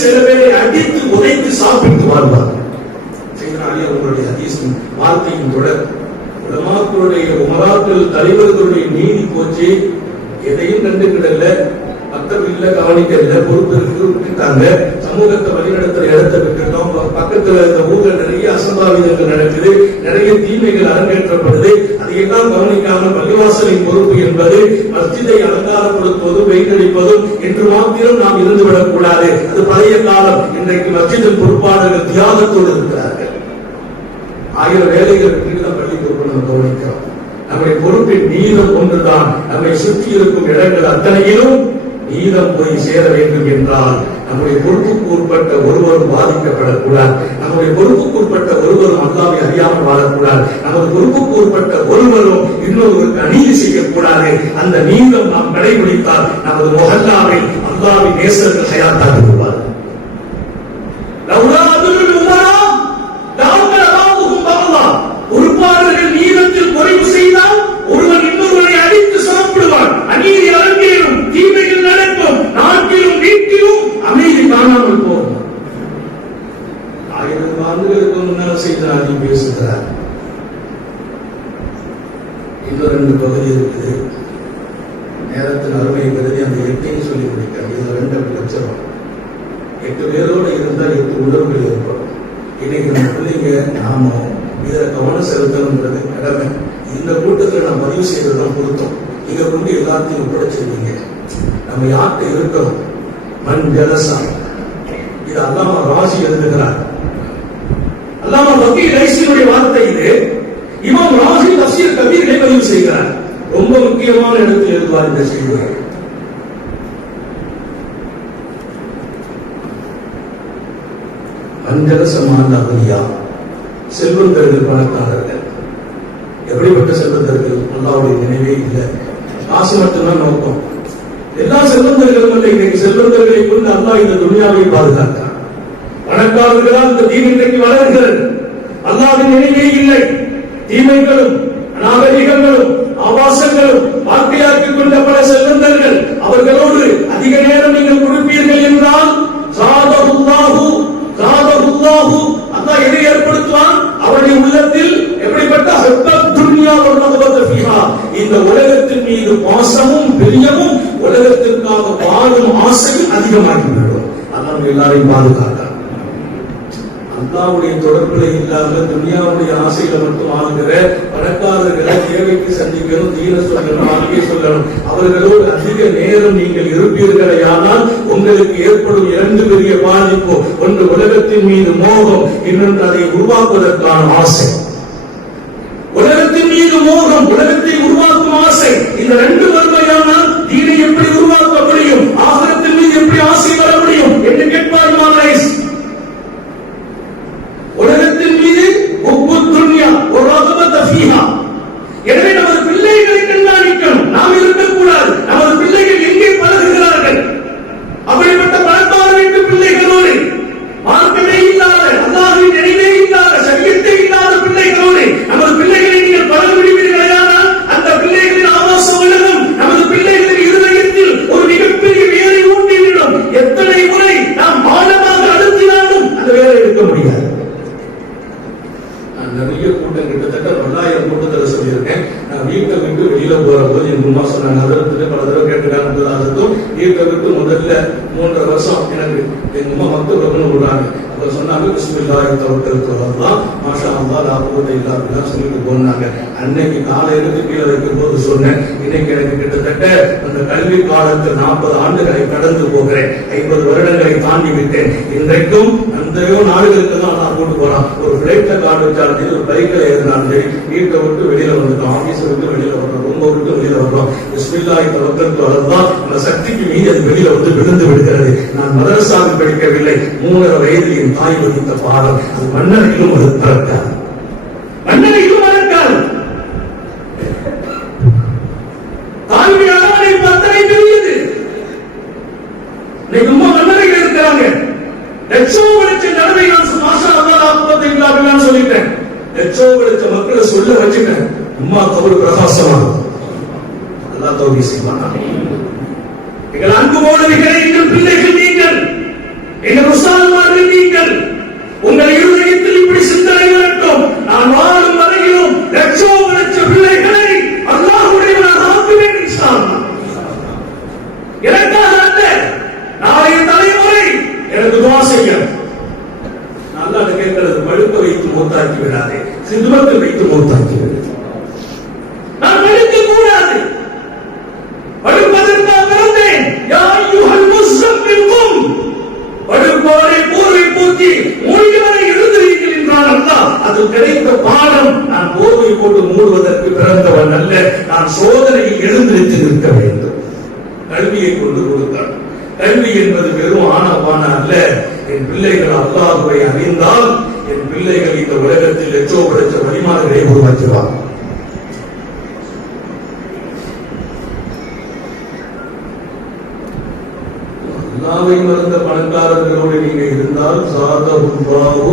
சில பேரை அடித்து உதைத்து சாப்பிட்டு வாழ்வார்கள். உங்களுடைய ஹதீஸின் வார்த்தையின் தொடர் உலமாக்களுடைய உமராக்கள் தலைவர்களுடைய நீதி போச்சு. எதையும் கண்டுக்கிடல, மக்கள் இல்ல, கவனிக்கல, பொறுப்பு விட்டுட்டாங்க. சமூகத்தை வழிநடத்துற இடத்தை விட்டுட்டோம். பக்கத்துல இந்த ஊர்ல நிறைய அசம்பாவிதங்கள் நடக்குது, நிறைய தீமைகள் அரங்கேற்றப்படுது. அதையெல்லாம் கவனிக்காம பள்ளிவாசலின் பொறுப்பு என்பது மஸ்ஜிதை அலங்காரப்படுத்துவதும் வெயிட்டடிப்பதும் என்று மாத்திரம் நாம் இருந்துவிடக் கூடாது. அது பழைய காலம். இன்றைக்கு மஸ்ஜிதின் பொறுப்பாளர்கள் தியாகத்தோடு இருக்கிறார்கள். 1000 வேலைகள் விட்டுதான் பள்ளி பொறுப்பு நம்ம கவனிக்கிறோம். நம்முடைய பொறுப்பின் நீதம் ஒன்றுதான். நம்மை சுற்றி இருக்கும் இடங்கள் அத்தனையிலும் நீதம் போய் சேர வேண்டும் என்றால் நம்முடைய பொறுப்புக்கு உட்பட்ட ஒருவரும் பாதிக்கப்படக்கூடாது. நம்முடைய பொறுப்புக்கு உட்பட்ட ஒருவரும் அல்லாஹ்வை அறியாமல் வாழக்கூடாது. நமது பொறுப்புக்கு உட்பட்ட ஒருவரும் இன்னொருவருக்கு அநீதி செய்யக்கூடாது. அந்த நீதம் நாம் கடைபிடித்தால் நமது மொஹல்லாவில் அல்லாஹ்வின் நேசர்கள் ஹயாத்தாகி விடுவார்கள். பொறுப்பாளர்கள் நீதத்தில் குறைவு செய்தால் ஒருவன் இன்னொருவரை அடித்து சாப்பிடுவான், அநீதி அரங்கேறும், தீமைகள் நடக்கும், நாட்டிலும் வீட்டிலும் அமைதி காணாமல் போகும். 1000 ஆண்டுகளுக்கு முன்னால் செய்தார் பேசுகிறார். இன்னும் 2 பகுதி இருக்குது. நேரத்தில் அருமை கருதி அந்த 8ஐயும் சொல்லி முடிக்க இதுல 2 லட்சம் 8 பேரோடு இருந்தால் 8 உணர்வுகள் ஏற்படும். இன்னைக்கு நம்ம பிள்ளைங்க நாம இதுல கவனம் செலுத்தணுங்கிறது கடமை. இந்த கூட்டத்தில் நான் பதிவு செய்யறதுதான் பொருத்தம். நீங்க கொண்டு எல்லாத்தையும் ஒப்படைச்சிருக்கீங்க. நம்ம யார்கிட்ட இருக்கிறோம்? மண் ஜலசா. இது அல்லாமா ராசி எழுதுகிறார். அல்லாமா வக்கீல் ரைசியுடைய வார்த்தை இது. இமாம் ராசி தஃசீர் கபீரை பதிவு செய்கிறார். ரொம்ப முக்கியமான இடத்தில் எழுதுவார் இந்த செய்தியை. மஞ்சளசமான அகலியா, செல்வந்தர்கள், பணக்காரர்கள். எப்படிப்பட்ட செல்வந்தர்கள்? அல்லாஹ்வுடைய நினைவே இல்லை, காசு மட்டும்தான் நோக்கம். எல்லா செல்வந்தர்களும் இல்லை. இன்னைக்கு செல்வந்தர்களை கொண்டு அல்லாஹ் இந்த துனியாவை பாதுகாக்கிறான். பணக்காரர்களால் இந்த தீமை இன்றைக்கு வளர்கிறது. அல்லாஹ்வின் நினைவே இல்லை. தீமைகளும் அநாகரிகங்களும் ஆபாசங்களும் வாழ்க்கையாக்கிக் கொண்ட பல செல்வந்தர்கள், அவர்களோடு அதிக நேரம் நீங்கள் கொடுப்பீர்கள் என்றால் அல்லாஹ் எதை ஏற்படுத்துவான்? அவருடைய உள்ளத்தில் எப்படிப்பட்ட இந்த உலகத்தின் மீது பாசமும் பிரியமும் உலகத்திற்காக வாழும் ஆசையும் அதிகமாகிவிடும். அல்லாஹ் எல்லாரையும் பாதுகாக்க அல்லாஹ்வுடைய தொடர்புல இல்லாம துன்யாவுடைய ஆசையில மட்டும் ஆளுகிற பணக்காரர்களை தேவைக்கு சந்திக்கணும், தீன சொல்லணும், வாழ்க்கை சொல்லணும். அவர்களோடு அதிக நேரம் நீங்கள் இருப்பீர்களேயானால் உங்களுக்கு ஏற்படும் 2 பெரிய பாதிப்பு. ஒன்று உலகத்தின் மீது மோகம், இன்னொன்று அதை உருவாக்குவதற்கான ஆசை. உலகத்தின் மீது மோகம், உலகத்தை உருவாக்கும் ஆசை. இந்த 2 வறுமையானால் தீனை எப்படி உருவாக்க முடியும்? ஆகிரத்தின் மீது எப்படி ஆசை வர முடியும் என்று கேட்பார். படிக்கிறதுக்கு முதல்ல 3.5 வருஷம் எனக்கு எங்க அம்மா மக்தப்ல விடுறாங்க. அப்ப சொன்னாங்க பிஸ்மில்லாஹி தவக்கல்து அலல்லாஹ் மாஷா அல்லாஹ் லா குவத்த இல்லா பில்லாஹ் சொல்லிட்டு போனாங்க. அன்னைக்கு காலையிலிருந்து கீழே வைக்கும் போது சொன்னேன், இன்னைக்கு எனக்கு கிட்டத்தட்ட அந்த கல்வி காலத்தில் 40 ஆண்டுகளை கடந்து போகிறேன், 50 வருடங்களை தாண்டி விட்டேன். இன்றைக்கும் அந்தையோ நாடுகளுக்கெல்லாம் நான் கூட்டு போறான். ஒரு பிளைட்ல கார்டு வச்சாலும் சரி, ஒரு பைக்கில் ஏறினாலும் சரி, வீட்டை விட்டு வெளியில வந்துட்டோம், ஆபீஸ் விட்டு வெளியில வர்றோம், ரொம்ப விட்டு வெளியில வர்றோம். பிஸ்மில்லாஹி தவக்கல்து அலல்லாஹ் அந்த சக்திக்கு மீறி அது வெளியில வந்து விழுந்து விடுகிறது. நான் மதரசாவில் படிக்கவில்லை, 3.5 வயதில் என் தாய் வகித்த பாடம் அது மன்னரையிலும் அது பறக்காது, மன்னரையிலும் மறக்காது. தாயுடைய அளவனை பத்தனை பெரியது. இன்னைக்கு ரொம்ப மன்னரையில் இருக்கிறாங்க. லட்சம் நடவை நான் மாஷா அல்லாஹ் ஆக்குவதை இல்லாமல் சொல்லிட்டேன். லட்சம் மக்களை சொல்ல வச்சுட்டேன். உம்மா கபர் பிரகாசமா அல்லாஹ் தௌபீக் செய்வானா. எங்கள் அன்பு மௌலவிகளே, எங்கள் பிள்ளைகள் நீங்கள், எங்கள் உஸ்தாதுமார்கள் நீங்கள், உங்கள் இருதயத்தில் இப்படி சிந்தனை வரட்டும். நான் வாழும் வரையிலும் லட்சம் பிள்ளைகளை அல்லாஹ்வுடையவனாக ஆக்குவேன் இன்ஷா அல்லாஹ். எனக்காக அல்ல, நாளைய தலைமுறை எனக்கு துஆ செய்யும். அல்லாஹ் கேட்கிறது, மழுப்ப வைத்து மூத்தாக்கி விடாதே, சிதுமத்தை வைத்து மூத்தாக்கி விடாதே. நான் மழுக்க கூடாது, படுப்பதற்காக பிறந்தேன். யா அய்யுஹல் முஸம்மில் கும், படுப்போரை போர்வை போக்கி மூடியவரை எழுதுவீர்கள் என்றான் அல்லாஹ். அது கிடைத்த பாடம். நான் போர்வை போட்டு மூடுவதற்கு பிறந்தவன் அல்ல, நான் சோதனையில் எழுந்திருத்து நிற்க வேண்டும். கல்வியை கொண்டு கொடுத்தான். கல்வி என்பது வெறும் ஆனபான அல்ல. என் பிள்ளைகள் அல்லாஹ்வை அறிந்தால் என் பிள்ளைகள் இந்த உலகத்தில் லட்சோபலட்ச வழிமார்களை உருவாக்குவார். அல்லாஹ்வை மறந்த பணக்காரர்களோடு நீங்க இருந்தால் சாதஹுல்லாஹு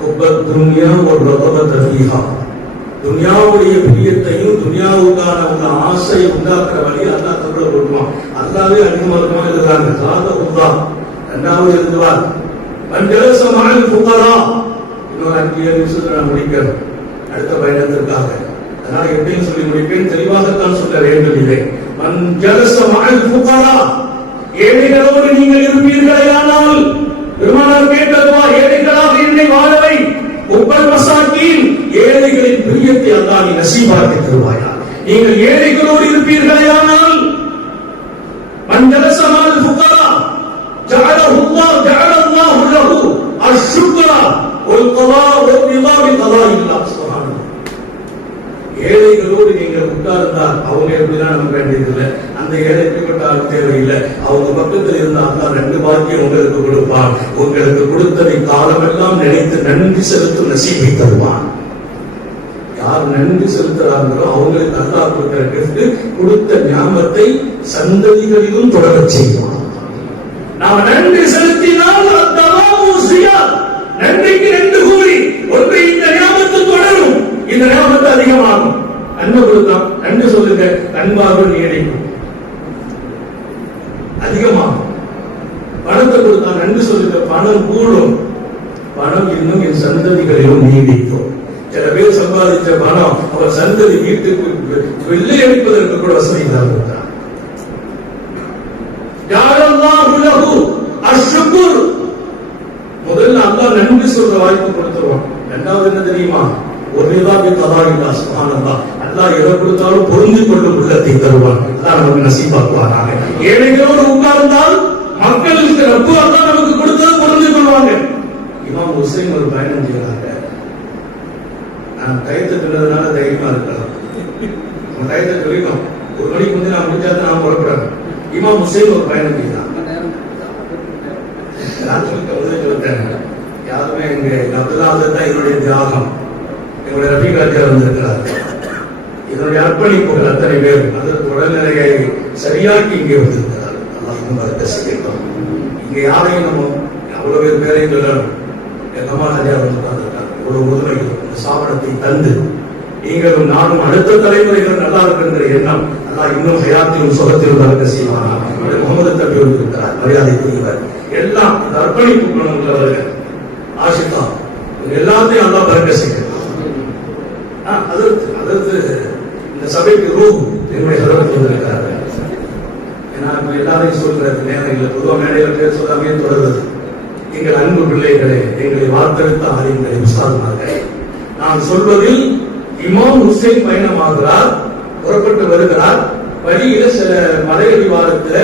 ஹுப்பத் துன்யா வ ரகபத ஃபீஹா, துன்யாவுடைய பிரியத்தையும் துன்யாவுக்கான உள்ள ஆசையை உண்டாக்குற வழி அல்லாஹ் தஆலா கொடுப்பான். அல்லாஹ்வே அதிகமாக எழுதுறாங்க. சாதஹுல்லாஹ் இரண்டாவது எழுதுவார் மன்ஜலஸ மஅல் ஃபுகரா. இன்னொரு 5 நிமிஷத்துல நான் முடிக்கிறேன் அடுத்த பயணத்திற்காக. அதனால எப்படின்னு சொல்லி முடிப்பேன், தெளிவாகத்தான் சொல்ல வேண்டும். இதை மன்ஜலஸ மஅல் ஃபுகரா, ஏழைகளோடு நீங்கள் இருப்பீர்களேயானால், பெருமானார் கேட்டதுவா, ஏழைகளாக என்னை வாழவை, உப்பல் மசாக்கீன், ஏழைகளின் பிரியத்தை அல்லாஹ் நீ நசீபாக்கி தருவாயா. நீங்கள் ஏழைகளோடு இருப்பீர்களேயானால், மன்ஜலஸ மஅல் ஃபுகரா ஜஅலல்லாஹு லஹு அஷ்ஷுக்ர வல் கலா வல் ரிதா பி கலாஇல்லாஹ் சுப்ஹானஹு. ஏழைகளோடு நீங்கள் உட்கார்ந்தால் அவங்க எப்படிதான் நமக்கு வேண்டியதில்லை, அந்த ஏழைக்கு விட்டால் தேவையில்லை. அவங்க பக்கத்தில் இருந்தால் தான் 2 பாக்கியம் உங்களுக்கு கொடுப்பான். உங்களுக்கு கொடுத்ததை காலமெல்லாம் நினைத்து நன்றி செலுத்தும் நசீபை தருவான். யார் நன்றி செலுத்துறாங்களோ அவங்களுக்கு அல்லாஹ் கொடுக்கிற கிஃப்ட், கொடுத்த ஞாபகத்தை சந்ததிகளிலும் தொடரச் செய்வான். நாம் நன்றி செலுத்தினால் நன்றிக்கு 2 கூலி. ஒன்று, இந்த ஞாபகத்தை தொடரும், இந்த ஞாபகத்தை அதிகமாகும். அன்பு கொடுத்தான், நன்றி சொல்லுங்க, அன்பாக நீடிக்கும், அதிகமாகும். பணத்தை கொடுத்தான், நன்றி சொல்லுங்க, பணம் கூடும், பணம் இன்னும் என் சந்ததிகளிலும் நீடிக்கும். சில பேர் சம்பாதிச்ச பணம் அவர் சந்ததி வீட்டுக்கு வெள்ளை அடிப்பதற்கு கூட வசதி இல்லாமல் முதல்ல அல்லாஹ் நன்றி சொல்ற வாய்ப்பு கொடுத்துருவான். இரண்டாவது என்ன தெரியுமா, ஒரு நிதாபி கலாயில்லா சுப்ஹானல்லாஹ், அல்லாஹ் எதை கொடுத்தாலும் பொருந்திக் கொள்ளும் உள்ளத்தை தருவான். அல்லாஹ் நமக்கு நசீபாக்குவானாக. ஏழைகளோடு உட்கார்ந்தால் மக்களுக்கு ரப்பு அல்லாஹ் நமக்கு கொடுத்தது பொருந்திக் கொள்வாங்க. இமாம் ஹுசைன் ஒரு பயணம் செய்யறாங்க. நான் டயத்தை சொன்னதுனால தைரியமா இருக்கலாம். நம்ம டயத்தை சொல்லிட்டோம், 1 மணிக்கு வந்து நான் முடிச்சாதான் நான் புறப்படுறேன். இமாம் ஹுசைன் ஒரு பயணம் செய்யலாம். யாருமே எங்க அப்துல்லாஹ் தான் என்னுடைய தியாகம். என்னுடைய ரஃபீகாஜா வந்திருக்கிறார். என்னுடைய அர்ப்பணிப்புகள் அத்தனை பேர் அதற்கு உடல்நிலையை சரியாக்கி இங்கே வந்திருக்கிறார். அல்லாஹ் செய்யலாம். இங்க யாரையும் நம்ம அவ்வளவு பேரையும் சொல்லணும். எங்க அம்மா சரியா வந்திருக்காங்க. இவ்வளவு முதுமைகள் சாவனத்தை தந்து நீங்களும் நானும் அடுத்த தலைமுறைகள் நல்லா இருக்குங்கிற எண்ணம் அல்லாஹ் இன்னும் ஹயாத்திலும் சுகத்திலும் நடக்க செய்வானா. முகமது தப்பி வந்திருக்கிறார், மரியாதைக்குரியவர். எல்லாம் இந்த அர்ப்பணிப்பு குணம் உள்ளவர்கள். ஆஷிகா எல்லாத்தையும் அல்லாஹ் பறக்க செய்யணும். அதற்கு இந்த சபைக்கு ரூஹ் என்னுடைய ஹதரத் வந்திருக்கிறார்கள். என் நான் எல்லாரையும் சொல்றது நேரம் இல்லை, பொதுவாக மேடையில பேர் சொல்லாமே தொடர்றது. எங்கள் அன்பு பிள்ளைகளே, எங்களை வார்த்தெடுத்த ஆரியங்களை உஸ்தாதுமார்களே, நான் சொல்வதில் இமாம் ஹுசைன் பயணமாகிறார், புறப்பட்டு வருகிறார். வழியில சில மலையடிவாரத்துல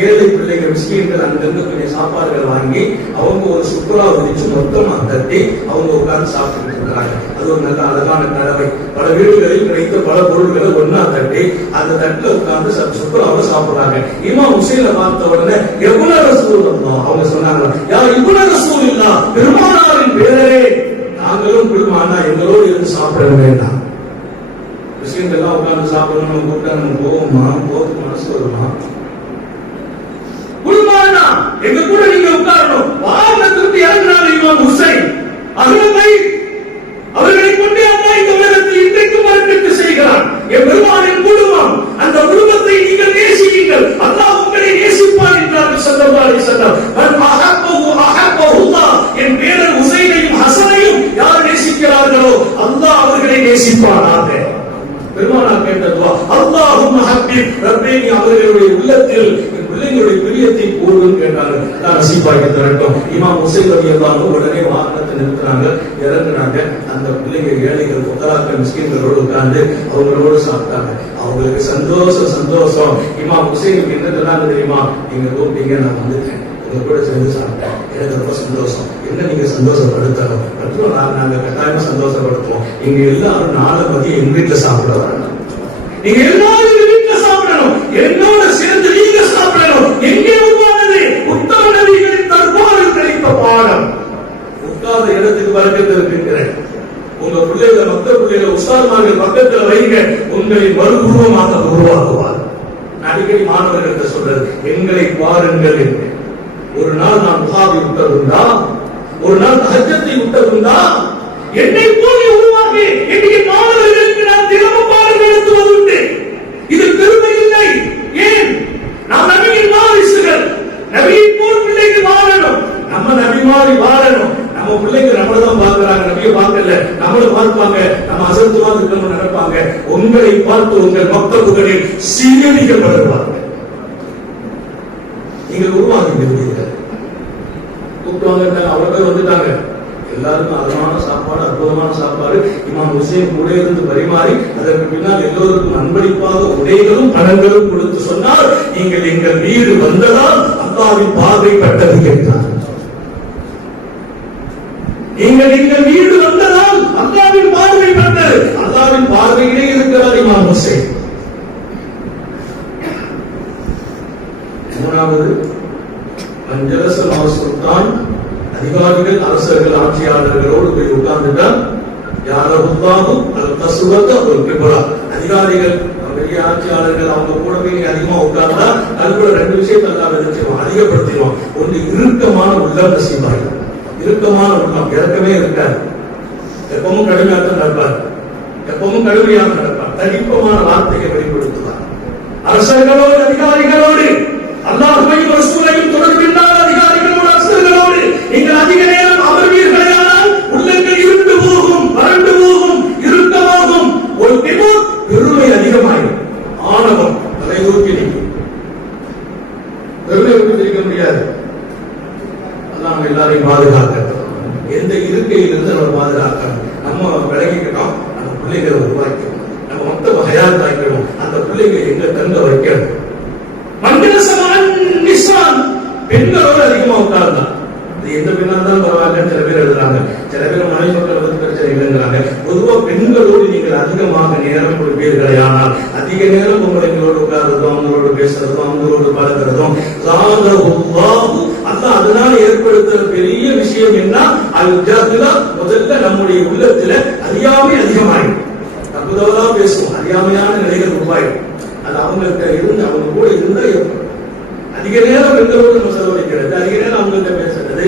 ஏழை பிள்ளைகள் மிஸ்கீன்கள் அங்கிருந்து கொஞ்சம் சாப்பாடுகள் வாங்கி அவங்க ஒரு சுற்றுலா விதிச்சு மொத்தமா தட்டி அவங்க உட்கார்ந்து சாப்பிட்டு இருக்கிறாங்க. அது ஒரு நல்ல அழகான கலவை. பல வீடுகளில் கிடைத்த பல பொருட்களை ஒன்னா தட்டி அந்த தட்டுல உட்கார்ந்து சுற்றுலாவை சாப்பிடுறாங்க. இமாம் ஹுசைனை பார்த்த உடனே எவ்வளவு ரசூல் வந்தோம் அவங்க சொன்னாங்க, யார் இவ்வளவு ரசூல் இல்லா பெருமானாரின் பேரரே, நாங்களும் பெருமானா எங்களோடு இருந்து சாப்பிட வேண்டாம். விஷயங்கள்லாம் உட்கார்ந்து சாப்பிடணும் கூப்பிட்டா நம்ம போவோமா? போக்கு மனசு வருமா? குருமானா எங்க கூட நீங்க உட்காரணும். வாகனத்திற்கு இறங்கினார் இமாம் ஹுசைன். அகலத்தை அவர்களை கொண்டே அல்லா இந்த உலகத்தில் இன்றைக்கு மறுப்பிட்டு செய்கிறான். என் பெருமானின் குடும்பம், அந்த குடும்பத்தை நீங்கள் நேசியுங்கள், அல்லாஹ் உங்களை நேசிப்பார் என்றார்கள் ஸல்லல்லாஹு அலைஹி வஸல்லம். என் பேரர் ஹுசைனையும் ஹசனையும் யார் நேசிக்கிறார்களோ அல்லாஹ் அவர்களை நேசிப்பாராக. பெருமானார் கேட்டதுவா, அல்லாஹும்ம ஹப்பீப் ரப்பே, நீ அவர்களுடைய உள்ளத்தில் என் பிள்ளைகளுடைய பிரியத்தை போடும் கேட்டார்கள். அல்லாஹ் நசீபாக்கி தரட்டும். இமாம் ஹுசைன் ரலியல்லாஹு அன்ஹு உடனே வாகனத்தை நிறுத்துறாங்க, இறங்குறாங்க. அந்த பிள்ளைங்க ஏழைகள் புத்தராக்கள் மிஸ்கீன்களோடு உட்கார்ந்து அவங்களோடு சாப்பிட்டாங்க. அவங்களுக்கு சந்தோஷம். இமாம் ஹுசைனுக்கு என்ன சொன்னாங்க தெரியுமா? நீங்க கூப்பிட்டீங்க, நான் வந்துட்டேன், உங்க கூட சேர்ந்து சாப்பிட்டேன், எனக்கு ரொம்ப சந்தோஷம். என்ன நீங்க சந்தோஷப்படுத்தணும்? நாங்க கட்டாயமா சந்தோஷப்படுத்துவோம். நீங்க எல்லாரும் நாளை பத்தி எங்க வீட்டுல சாப்பிட வரணும். நீங்க எல்லாரும் வீட்டுல சாப்பிடணும், என்னோட சேர்ந்து நீங்க சாப்பிடணும். எங்கே உருவானது? உத்தம நபிகளின் தர்பாரில் கிடைத்த பாடம். உட்கார்ந்த இடத்துக்கு வரக்கத்து இருக்கின்றேன். உங்க பிள்ளைகளை மற்ற பிள்ளைகளை உஸ்தாதுமார்கள் பக்கத்துல வைங்க, உங்களை மறுபூர்வமாக உருவாக்குவார். அடிக்கடி மாணவர்கள் சொல்றது, எங்களை பாருங்கள் என்று. ஒரு நாள் நான் முகாமை விட்டதுண்டா? ஒரு நாள் தஹஜ்ஜத்தை விட்டதுண்டா? என்னை போய் உருவாக்கி என்னுடைய மாணவர்களுக்கு நான் தினமும் பாடம் நடத்துவது உண்டு. இது பெருமை இல்லை. ஏன்? நாம் நபியின் வாரிசுகள். நபியை போல் பிள்ளைகள் வாழணும். நம்ம நபி மாதிரி வாழணும். நம்ம பிள்ளைங்க நம்மளதான் பார்க்கிறாங்க, நபியை பார்க்கல, நம்மளை பார்ப்பாங்க, நம்ம அசத்துவா இருக்கணும் நினைப்பாங்க. உங்களை பார்த்து உங்கள் மக்தபுகளில் சீரடிகள் வருவாங்க. நீங்க உருவாக்கிட்டு கூப்பிட்டு அவ்வளவு பேர் வந்துட்டாங்க. எல்லாருக்கும் அழகான சாப்பாடு, அற்புதமான சாப்பாடு. இமாம் ஹுசைன் கூட இருந்து பரிமாறி அதற்கு பின்னால் எல்லோருக்கும் அன்பளிப்பாக உடைகளும் பணங்களும் கொடுத்து சொன்னால், நீங்கள் எங்கள் வீடு வந்ததால் அல்லாஹ்வின் பார்வை பட்டது கேட்டார். நீங்கள் எங்கள் வீடு வந்ததால் அல்லாஹ்வின் பார்வை பட்டது. அல்லாஹ்வின் பார்வையிலே இருக்கிறார் இமாம் ஹுசைன். மூணாவது, மஞ்சளச சுல்தான், அதிகாரிகள் அரசர்கள் ஆட்சியாளர்களோடு போய் உட்கார்ந்துட்டால் யாரும் அதிகாரிகள் பெரிய ஆட்சியாளர்கள் அவங்க கூட போய் அதிகமா உட்கார்ந்தா அது கூட ரெண்டு விஷயத்தை எல்லாம் விதைச்சிருவோம், அதிகப்படுத்திடுவோம். ஒன்று இறுக்கமான உள்ளம் நசீபாயிடும். இறுக்கமான உள்ளம் இறக்கமே இருக்காது. எப்பவும் கடுமையாக நடப்பார், எப்பவும் கடுமையாக நடப்பார். தனிப்பமான வார்த்தையை வெளிப்படுத்துவார். அரசர்களோடு அதிகாரிகளோடு, அல்லாஹ்வையும் ரசூலையும் தொடர்பில்லாத அதிகாரிகளோடு அரசர்களோடு நீங்கள் அதிக நேரம் அமர்வீர்களானால் உள்ளங்கள் இருண்டு போகும், வறண்டு போகும், இறுக்கமாகும். ஒரு பெருமை அதிகமாகும். ஆணவம் அதை ஊக்கி நிற்கும். பெருமை ஊக்கி நிற்க முடியாது. அல்லாஹ் எல்லாரையும் பாதுகாக்கட்டும். எந்த இருக்கையிலிருந்து நம்ம பாதுகாக்கணும். நம்ம விலகிக்கணும், நம்ம பிள்ளைகளை உருவாக்கணும், நம்ம மொத்த ஹயாத் ஆக்கணும். அந்த பிள்ளைகளை எங்க தங்க வைக்கணும். பெண்களோடு அதிகமா உட்கார்ந்தா எந்த பெண்ணா இருந்தாலும் பரவாயில்ல சில பேர் எழுதுறாங்க, சில பேர் மனைவி மக்கள் வந்து பிரச்சனை இல்லைங்கிறாங்க. பொதுவா பெண்களோடு நீங்கள் அதிகமாக நேரம் கொடுப்பீர்களே, ஆனால் அதிக நேரம் உங்களோடு உட்கார்றதும் அவங்களோடு பேசுறதும் அவங்களோடு பழகிறதும் அதான் அதனால ஏற்படுத்துற பெரிய விஷயம் என்ன? முதல்ல நம்முடைய உள்ளத்துல அறியாமை அதிகமாயிடும். தப்புதவா பேசுவோம், அறியாமையான நிலைகள் உருவாயிடும். அது அவங்கள்ட்ட இருந்து அவங்க கூட இருந்தா அதிக நேரம் பெண்களோடு நம்ம செலவழிக்கிறது, அதிக நேரம் அவங்கள்ட்ட பேசுறது.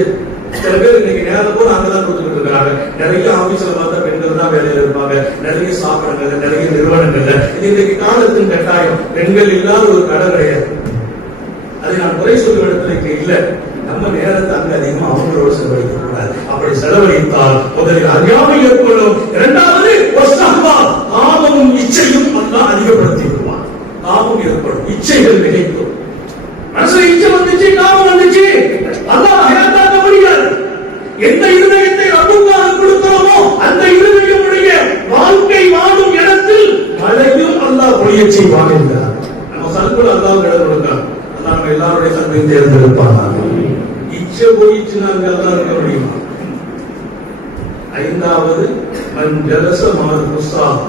சில பேர் இன்னைக்கு நேரம் கூட அங்கதான் கொடுத்துட்டு இருக்காங்க. நிறைய ஆபீஸ்ல பார்த்தா பெண்கள் தான் வேலையில இருப்பாங்க, நிறைய ஸ்தாபனங்கள்ல, நிறைய நிறுவனங்கள்ல. இது இன்னைக்கு காலத்தின் கட்டாயம். பெண்கள் இல்லாத ஒரு கடை கிடையாது. அதை நான் குறை சொல்லும் இடத்துல இல்ல. நம்ம நேரத்தை அங்க அதிகமா அவங்களோட செலவழிக்க கூடாது. அப்படி செலவழித்தால் முதலில் அறியாமை ஏற்படும். இரண்டாவது காமமும் இச்சையும் அதிகப்படுத்தி விடுவான். காமம் ஏற்படும், இச்சைகள் நினைக்கும். மனசுல இச்சை வந்துச்சு, காமம் வந்துச்சு, அல்லாஹ் ஹயாத்தாக்க முடியாது. எந்த இருதயத்தை ரப்புக்காக கொடுக்கிறோமோ அந்த இருதயமுடைய வாழ்க்கை வாழும் இடத்தில் மழையும் அல்லாஹ் பொழிய செய்வான் என்றார். நம்ம கல்குல அல்லாஹ் இடம் கொடுக்கிறான். அல்லாஹ் நம்ம எல்லாருடைய கல்வையும் தேர்ந்தெடுப்பான். இச்சை போயிடுச்சுன்னா அங்க அல்லாஹ் இருக்க முடியுமா? ஐந்தாவது மன் ஜலஸ மஅல் ஃபுஸாக்,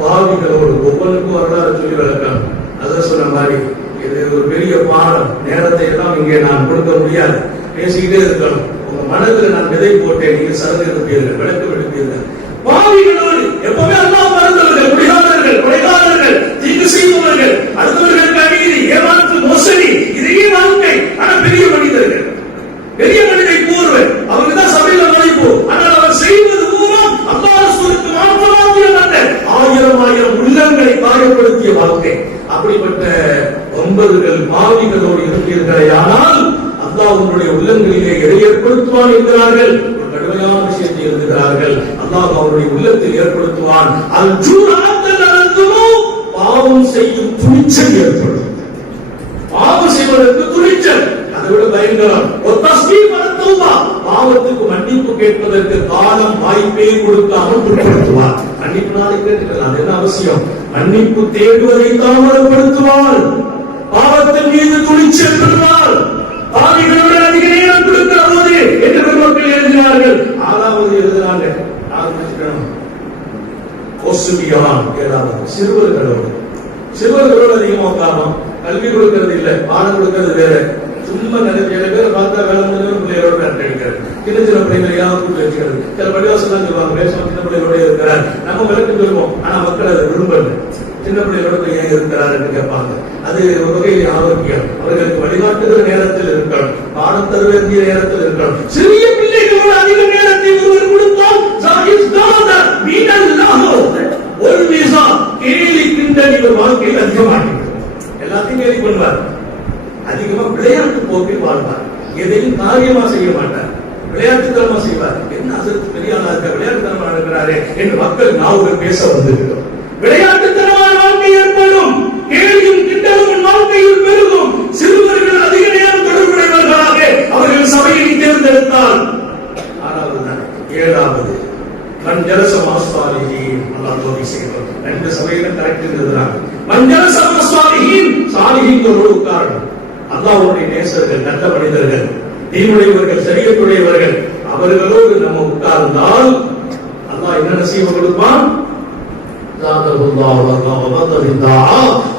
பாவிகளோடு ஒவ்வொன்றுக்கும் வரலாறு சொல்லி விளக்கம். அதான் சொன்ன மாதிரி இது ஒரு பெரிய பாடம். நேரத்தை எல்லாம் இங்கே நான் கொடுக்க முடியாது, பேசிக்கிட்டே இருக்கணும். உங்க மனதில் நான் விதை போட்டேன், நீங்க சரது எடுப்பீர்கள், விளக்கம் எடுப்பீர்கள். பாவிகளோடு எப்பவுமே அல்லாஹ் மறந்தவர்கள், குடிகாரர்கள், கொலைகாரர்கள், தீங்கு செய்பவர்கள், அடுத்தவர்களுக்கு அநீதி, ஏமாற்று, மோசடி, இதையே வாழ்க்கை. ஆனா பெரிய மனிதர்கள், பெரிய மனிதை கூறுவர், அவங்க தான் சபையில நுழைப்பு. ஆனால் அவர் செய்வது மூலம் அல்லாஹ் ரசூலுக்கு மாற்றமாக அந்த ஆயிரம் உள்ளங்களை காயப்படுத்திய வாழ்க்கை. அப்படிப்பட்ட 9 பாவிகளோடு இருப்பீர்களே ஆனால் அல்லாஹ் உங்களுடைய உள்ளங்களிலே எதை ஏற்படுத்துவான் என்கிறார்கள். ஒரு கடுமையான விஷயத்தை எழுதுகிறார்கள். அல்லாஹ் அவருடைய உள்ளத்தில் ஏற்படுத்துவான். பாவம் செய்யும் துணிச்சல் ஏற்படும். பாவம் செய்வதற்கு துணிச்சல், அதை விட பயங்கரம். ஒரு தஸ்பீஹ் தௌபா, பாவத்துக்கு மன்னிப்பு கேட்பதற்கு காலம் வாய்ப்பே கொடுக்காமல் பிற்படுத்துவார். மன்னிப்பு நாளை கேட்டுக்கலாம், அது என்ன அவசியம்? மன்னிப்பு தேடுவதை தாமதப்படுத்துவார். பாவத்தின் மீது துணிச்சல் பெறுவார். பாவிகளோடு அதிக நேரம் கொடுக்கிற போது என்று பெருமக்கள் எழுதினார்கள். 6வது எழுதுறாங்க, சிறுவர்களோடு அதிகமா உட்காரணும். கல்வி கொடுக்கிறது இல்ல, பாடம் கொடுக்கிறது வேற. சும்மா நிறைய பேர் பார்த்தா வேலை முடிஞ்ச பிள்ளைகளோட அடிக்கிறது, சின்ன சின்ன பிள்ளைகளை கூட்டு வச்சுக்கிறது. சில பள்ளிவாசம் தான் சொல்லுவாங்க, பேசுவோம் சின்ன பிள்ளைகளோட இருக்கிறார், நம்ம விளக்கு சொல்லுவோம். ஆனா மக்கள் அதை விரும்பல. சின்ன பிள்ளைகளோட ஏன் இருக்கிறார் என்று கேட்பாங்க. அது ஒரு வகையில் ஆரோக்கியம். அவர்களுக்கு வழிகாட்டுகிற நேரத்தில் இருக்கணும், பாடம் தர வேண்டிய நேரத்தில் இருக்கணும். சிறிய பிள்ளைகளோடு அதிக நேரத்தை ஒருவர் கொடுத்தால் ஒரு வீசா கேலி கிண்டல் இவர் வாழ்க்கையில் அதிகமாகிறது. எல்லாத்தையும் கேலி பண்ணுவார். அதிகமா விளையாட்டு போக்கில் வாழ்வார். எதையும் காரியமா செய்ய மாட்டார், விளையாட்டுத்தனமா செய்வார். என்ன அதற்கு பெரிய ஆளா இருக்க, விளையாட்டுத்தனமா இருக்கிறாரே என்று மக்கள் நாவுகள் பேச வந்திருக்கிறோம். விளையாட்டுத்தனமான வாழ்க்கை ஏற்படும், கேலியும் கிண்டலும் வாழ்க்கையில் பெருகும். சிறுவர்கள் அதிக நேரம் தொடர்புடையவர்களாக அவர்கள் சபையை தேர்ந்தெடுத்தால். 7வது மஞ்சளச மாஸ்வாலிஹீன், அல்லாஹ் தோபி செய்வார். 2 சபையில கரெக்ட் இருந்ததுனால மஞ்சளச மாஸ்வாலிஹீன், சாலிஹீன்களோடு உட்காரணும். அல்லாஹ்வுடைய நேசர்கள், நல்ல மனிதர்கள், தீனுடையவர்கள், சரியத்துடையவர்கள், அவர்களோடு நம்ம உட்கார்ந்தால் அல்லாஹ் என்ன நசீப கொடுப்பான்?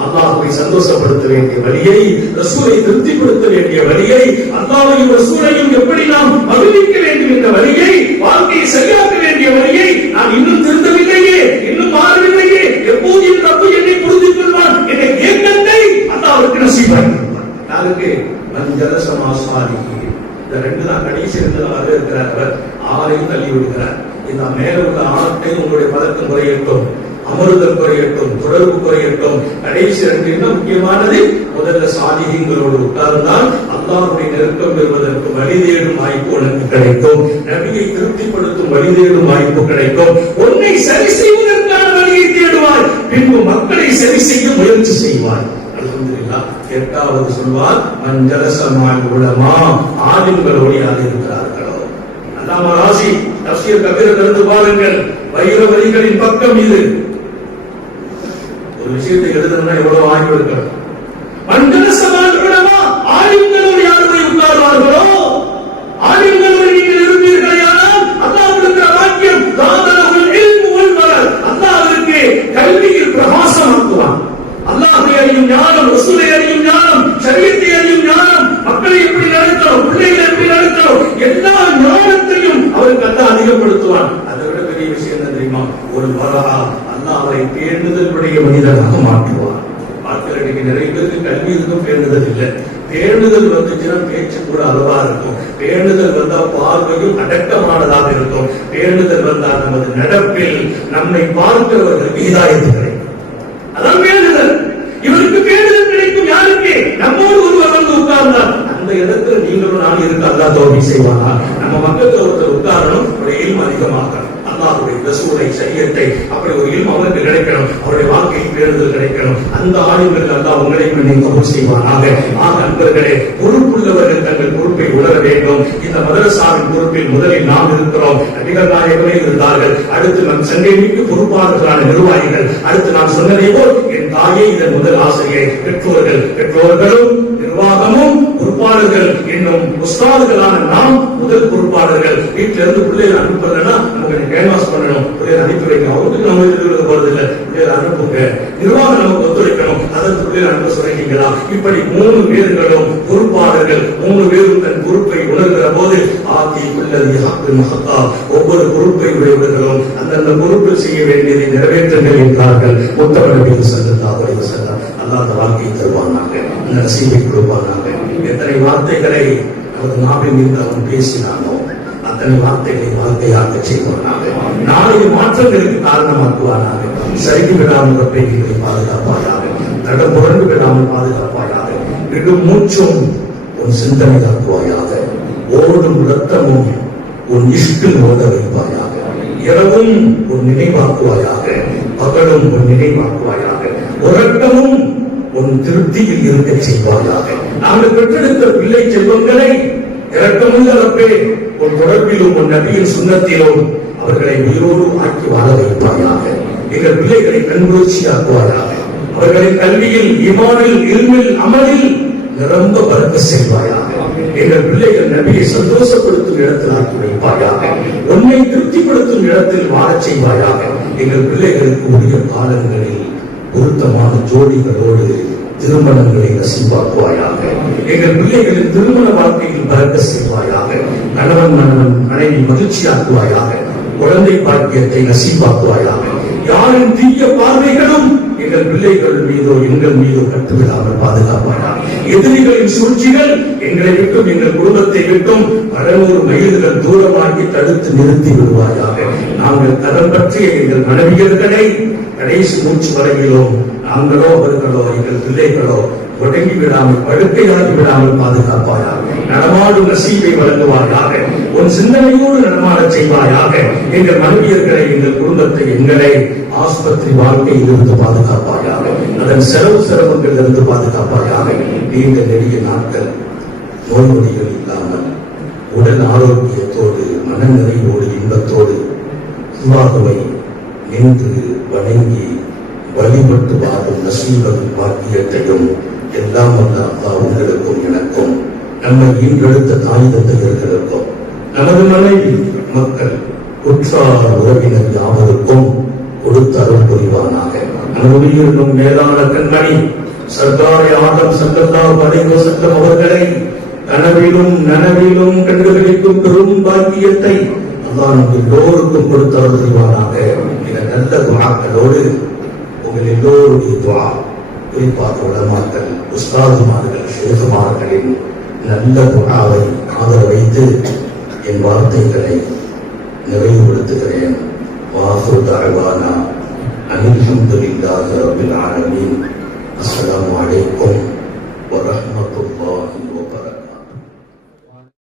அல்லாஹ்வை சந்தோஷப்படுத்த வேண்டிய வழியை, ரசூலை திருப்திப்படுத்த வேண்டிய வழியை, அல்லாஹ்வையும் ரசூலையும் எப்படி நாம் மகிழ்விக்க வேண்டும் என்ற வழியை, வாழ்க்கையை சரியாக்க வேண்டிய வழியை நான் இன்னும் திருந்தவில்லையே, இன்னும் மாறவில்லையே, எப்போது என் ரப்பு என்னை புரிந்து கொள்வான் என்ற ஏக்கத்தை அல்லாஹ்வுக்கு நசீபாக்கிடுவான். யாருக்கு? மஞ்சளச மாஸ்வாலிஹீன். இந்த 2 தான் கடைசி 2 தான் இருக்கிறார். அவர் 6ஐயும் தள்ளி விடுகிறார். இந்த மேல உள்ள 6ஐயும் உங்களுடைய பதக்கம் குறையட்டும், அமர்தல் குறையட்டும், தொடர்பு குறையட்டும். கடைசி 2 என்ன முக்கியமானது? முதல்ல சாலிஹீன்களோடு உட்கார்ந்தால் அல்லாஹ்வுடைய நெருக்கம் பெறுவதற்கு வழி தேடும் வாய்ப்பு உனக்கு கிடைக்கும். நபியை திருப்திப்படுத்தும் வழி தேடும் வாய்ப்பு கிடைக்கும். உன்னை சரி செய்வதற்கான வழியை தேடுவாய், பின்பு மக்களை சரி செய்ய முயற்சி செய்வாய். அல்ஹம்துலில்லாஹ். 8வது சொல்வார், மஞ்சளச மஅல் உலமா, ஆலிம்களோடு யார் இருக்கிறார்களோ. அல்லாமா ராசி தஃப்சீர் கபீர் எடுத்து பாருங்கள், வைர வரிகளின் பக்கம் இது. ஒரு விஷயத்தை எழுதணும்னா எவ்வளவு ஆய்வு எடுக்கணும். மஞ்சளச மஅல் உலமா, ஆலிம்களோடு யார் போய் உட்கார்வார்களோ, ஆலிம்களோடு நீங்கள் இருப்பீர்களேயானால் அல்லாஹ் கொடுக்கிற வாக்கியம் தாதலஹுல் இல்மு வல் மலல், அல்லாஹ் அவருக்கு கல்வியில் பிரகாசமாக்குவான். அல்லாஹ்வை அறியும் ஞானம், ரசூலை அறியும் ஞானம், ஷரியத்தை அறியும் ஞானம், மக்களை எப்படி நடத்தணும், பிள்ளைகளை எப்படி நடத்தணும், எல்லா ஞானத்தையும் அவருக்கு அல்லாஹ் அதிகப்படுத்துவான். அதை விட பெரிய விஷயம் என்ன தெரியுமா? ஒரு வரஹா, அல்லாஹ் அவரை பேணுதலுடைய மனிதனாக மாற்றுவான். பார்க்கிறதுக்கு நிறைய பேருக்கு கல்வி இருக்கும், பேணுதல் இல்லை. பேணுதல் வந்துச்சுன்னா பேச்சு கூட அளவா இருக்கும். பேணுதல் வந்தா பார்வையும் அடக்கமானதாக இருக்கும். பேணுதல் வந்தால் நமது நடப்பில் நம்மை பார்க்கிறவர்கள் ஹிதாயத் கிடைக்கும். அதான் பேணுதல். இவருக்கு பேணுதல் கிடைக்கும் யாருக்கு? நம்மோடு ஒருவர் வந்து உட்கார்ந்தார், அந்த இடத்துல நீங்களும் நான் இருக்க அல்லாஹ் தௌஃபீக் செய்வானா? நம்ம மக்கள் ஒருத்தர் உட்காரணும், ஒரு இல்மு அதிகமாகணும். அல்லாஹ்வுடைய ரசூலை சரியத்தை அப்படி ஒரு இல்மு அவருக்கு கிடைக்கணும், அவருடைய வாழ்க்கையில் பேருதல் கிடைக்கணும். அந்த ஆளுங்கள் அல்லாஹ் உங்களை என்னை கபூல் செய்வானாக. நண்பர்களே, பொறுப்புள்ளவர்கள் தங்கள் பொறுப்பை உணர வேண்டும். இந்த மதரசாவின் பொறுப்பில் முதலில் நாம் இருக்கிறோம். நபிகள் நாயகமே இருந்தார்கள். அடுத்து நம் சங்கைக்கு பொறுப்பாளர்களான நிர்வாகிகள். அடுத்து நாம் சொன்னதை போல் என் தாயே இதன் முதல் ஆசிரியை, பெற்றோர்களும் நிர்வாகமும் பொறுப்பாளர்கள், இன்னும் உஸ்தாதுகளான நாம் முதல் பொறுப்பாளர்கள். வீட்டில இருந்து பிள்ளைகள் அனுப்புறதுன்னா நமக்கு கேன்வாஸ் பண்ணணும், பிள்ளைகள் அனுப்பி வைக்கணும். அவங்களுக்கு நம்ம எதிர்த்து போறது இல்லை, பிள்ளைகள் அனுப்புங்க. நிர்வாகம் நமக்கு ஒத்துழைக்கணும், அதற்கு பிள்ளைகள் அனுப்ப சொல்லிட்டீங்களா? இப்படி 3 பேர்களும் பொறுப்பாளர்கள். 3 பேரும் தன் பொறுப்பை உணர்கிற போது ஒவ்வொரு பொறுப்பை உடையவர்களும் அந்தந்த பொறுப்பில் செய்ய வேண்டியதை நிறைவேற்றுங்கள் என்றார்கள். முத்தமிழ் ஸல்லல்லாஹு அலைஹி வஸல்லம். அல்லாஹ் அந்த வாழ்க்கையை தருவானாக, அந்த நசீபை கொடுப்பானாக. எத்தனை வார்த்தைகளை நமது நாவின் மீது அவன் பேசினானோ அத்தனை வார்த்தைகளை வாழ்க்கையாக்க செய்வானாக. நாளைய மாற்றங்களுக்கு காரணமாக்குவானாக. சரிக்கு விடாமல் ரப்பைகளை பாதுகாப்பாயாக, தடம் புரண்டு விடாமல் பாதுகாப்பாயாக. விடும் மூச்சும் உன் சிந்தனை ஆக்குவாயாக. ஓடும் ரத்தமும் உன் இஷ்டில் ஓட வைப்பாயாக. இரவும் உன் நினைவாக்குவாயாக, பகலும் உன் நினைவாக்குவாயாக. உறக்கமும் உன் திருப்தியில் இருக்க செய்வாயாக. நாங்கள் பெற்றெடுத்த பிள்ளை செல்வங்களை இரக்கமுள்ள ரப்பே உன் தொடர்பிலும் உன் நபியின் சுன்னத்திலும் அவர்களை உயிரோடு ஆக்கி வாழ வைப்பாயாக. எங்கள் பிள்ளைகளை கண்குளிர்ச்சியாக்குவாயாக. அவர்களை கல்வியில், ஈமானில், இல்மில், அமலில் நிரம்ப பறக்க செய்வாயாக. எங்கள் பிள்ளைகள் நபியை சந்தோஷப்படுத்தும் இடத்தில் ஆக்கி வைப்பாயாக. உன்னை திருப்திப்படுத்தும் இடத்தில் வாழச் செய்வாயாக. எங்கள் பிள்ளைகளுக்கு உரிய காலங்களில் பொருத்தமான ஜோடிகளோடு திருமணங்களை நசீபாக்குவாயாக. எங்கள் பிள்ளைகளின் திருமண வாழ்க்கையில் பறக்க செய்வாயாக. கணவன் மனைவி மகிழ்ச்சியாக்குவாயாக. குழந்தை பாக்கியத்தை நசீபாக்குவாயாக. யாரின் தீய பார்வைகளும் எங்கள் பிள்ளைகள் மீதோ எங்கள் மீதோ கட்டுவிடாமல் பாதுகாப்பாயாக. எதிரிகளின் சூழ்ச்சிகள் எங்களை விட்டும் எங்கள் குடும்பத்தை விட்டும் 600 மைல்கள் தூரமாக்கி தடுத்து நிறுத்தி விடுவாயாக. நாங்கள் கரம் பற்றிய எங்கள் மனைவியர்களை கடைசி மூச்சு வரையிலும் நாங்களோ அவர்களோ எங்கள் பிள்ளைகளோ ஒடுங்கி விடாமல், படுக்கையாகி விடாமல் பாதுகாப்பாயாக. நடமாடும் நசீபை வழங்குவாயாக. உன் சிந்தனையோடு நடமாடச் செய்வாயாக. எங்கள் மனைவியர்களை, எங்கள் குடும்பத்தை, எங்களை ஆஸ்பத்திரி வாழ்க்கையில் இருந்து பாதுகாப்பாயாக. அதன் சிரமங்கள் இருந்து பாதுகாப்பாயாக. நீண்ட நெடிய நாட்கள் நோய் நொடிகள் இல்லாமல் உடல் ஆரோக்கியத்தோடு, மனநிறைவோடு, இன்பத்தோடு அல்லாஹ்வை நின்று வணங்கி வழிபட்டு வாழும் நசீபும் பாக்கியத்தையும் எல்லாம் வல்ல அல்லாஹ் உங்களுக்கும் எனக்கும், நம்மை ஈன்றெடுத்த தாய் தந்தையர்களுக்கும், நமது மனைவி மக்கள் உற்றார் உறவினர் யாவருக்கும் கொடுத்து அருள் புரிவானாக. நம்முடைய மேலான கண்மணி சர்தார் ஆதம் ஸல்லல்லாஹு அலைஹி வஸல்லம் அவர்களை கனவிலும் நனவிலும் கண்டுகளிக்கும் பெரும் பாக்கியத்தை அல்லாஹ் நம் எல்லோருக்கும் கொடுத்து அருள் புரிவானாக. இந்த நல்ல துஆக்களோடு உங்கள் எல்லோருடைய துஆ, குறிப்பாக உலமாக்கள், உஸ்தாதுமார்கள், ஷேகுமார்களின் நல்ல துஆவை ஆதரவு வைத்து என் வார்த்தைகளை நிறைவுபடுத்துகிறேன். வாஹிரு தஅவானா அனில் ஹம்துலில்லாஹி ரப்பில் ஆலமீன். அஸ்ஸலாமு அலைக்கும் வரஹ்மத்துல்லாஹி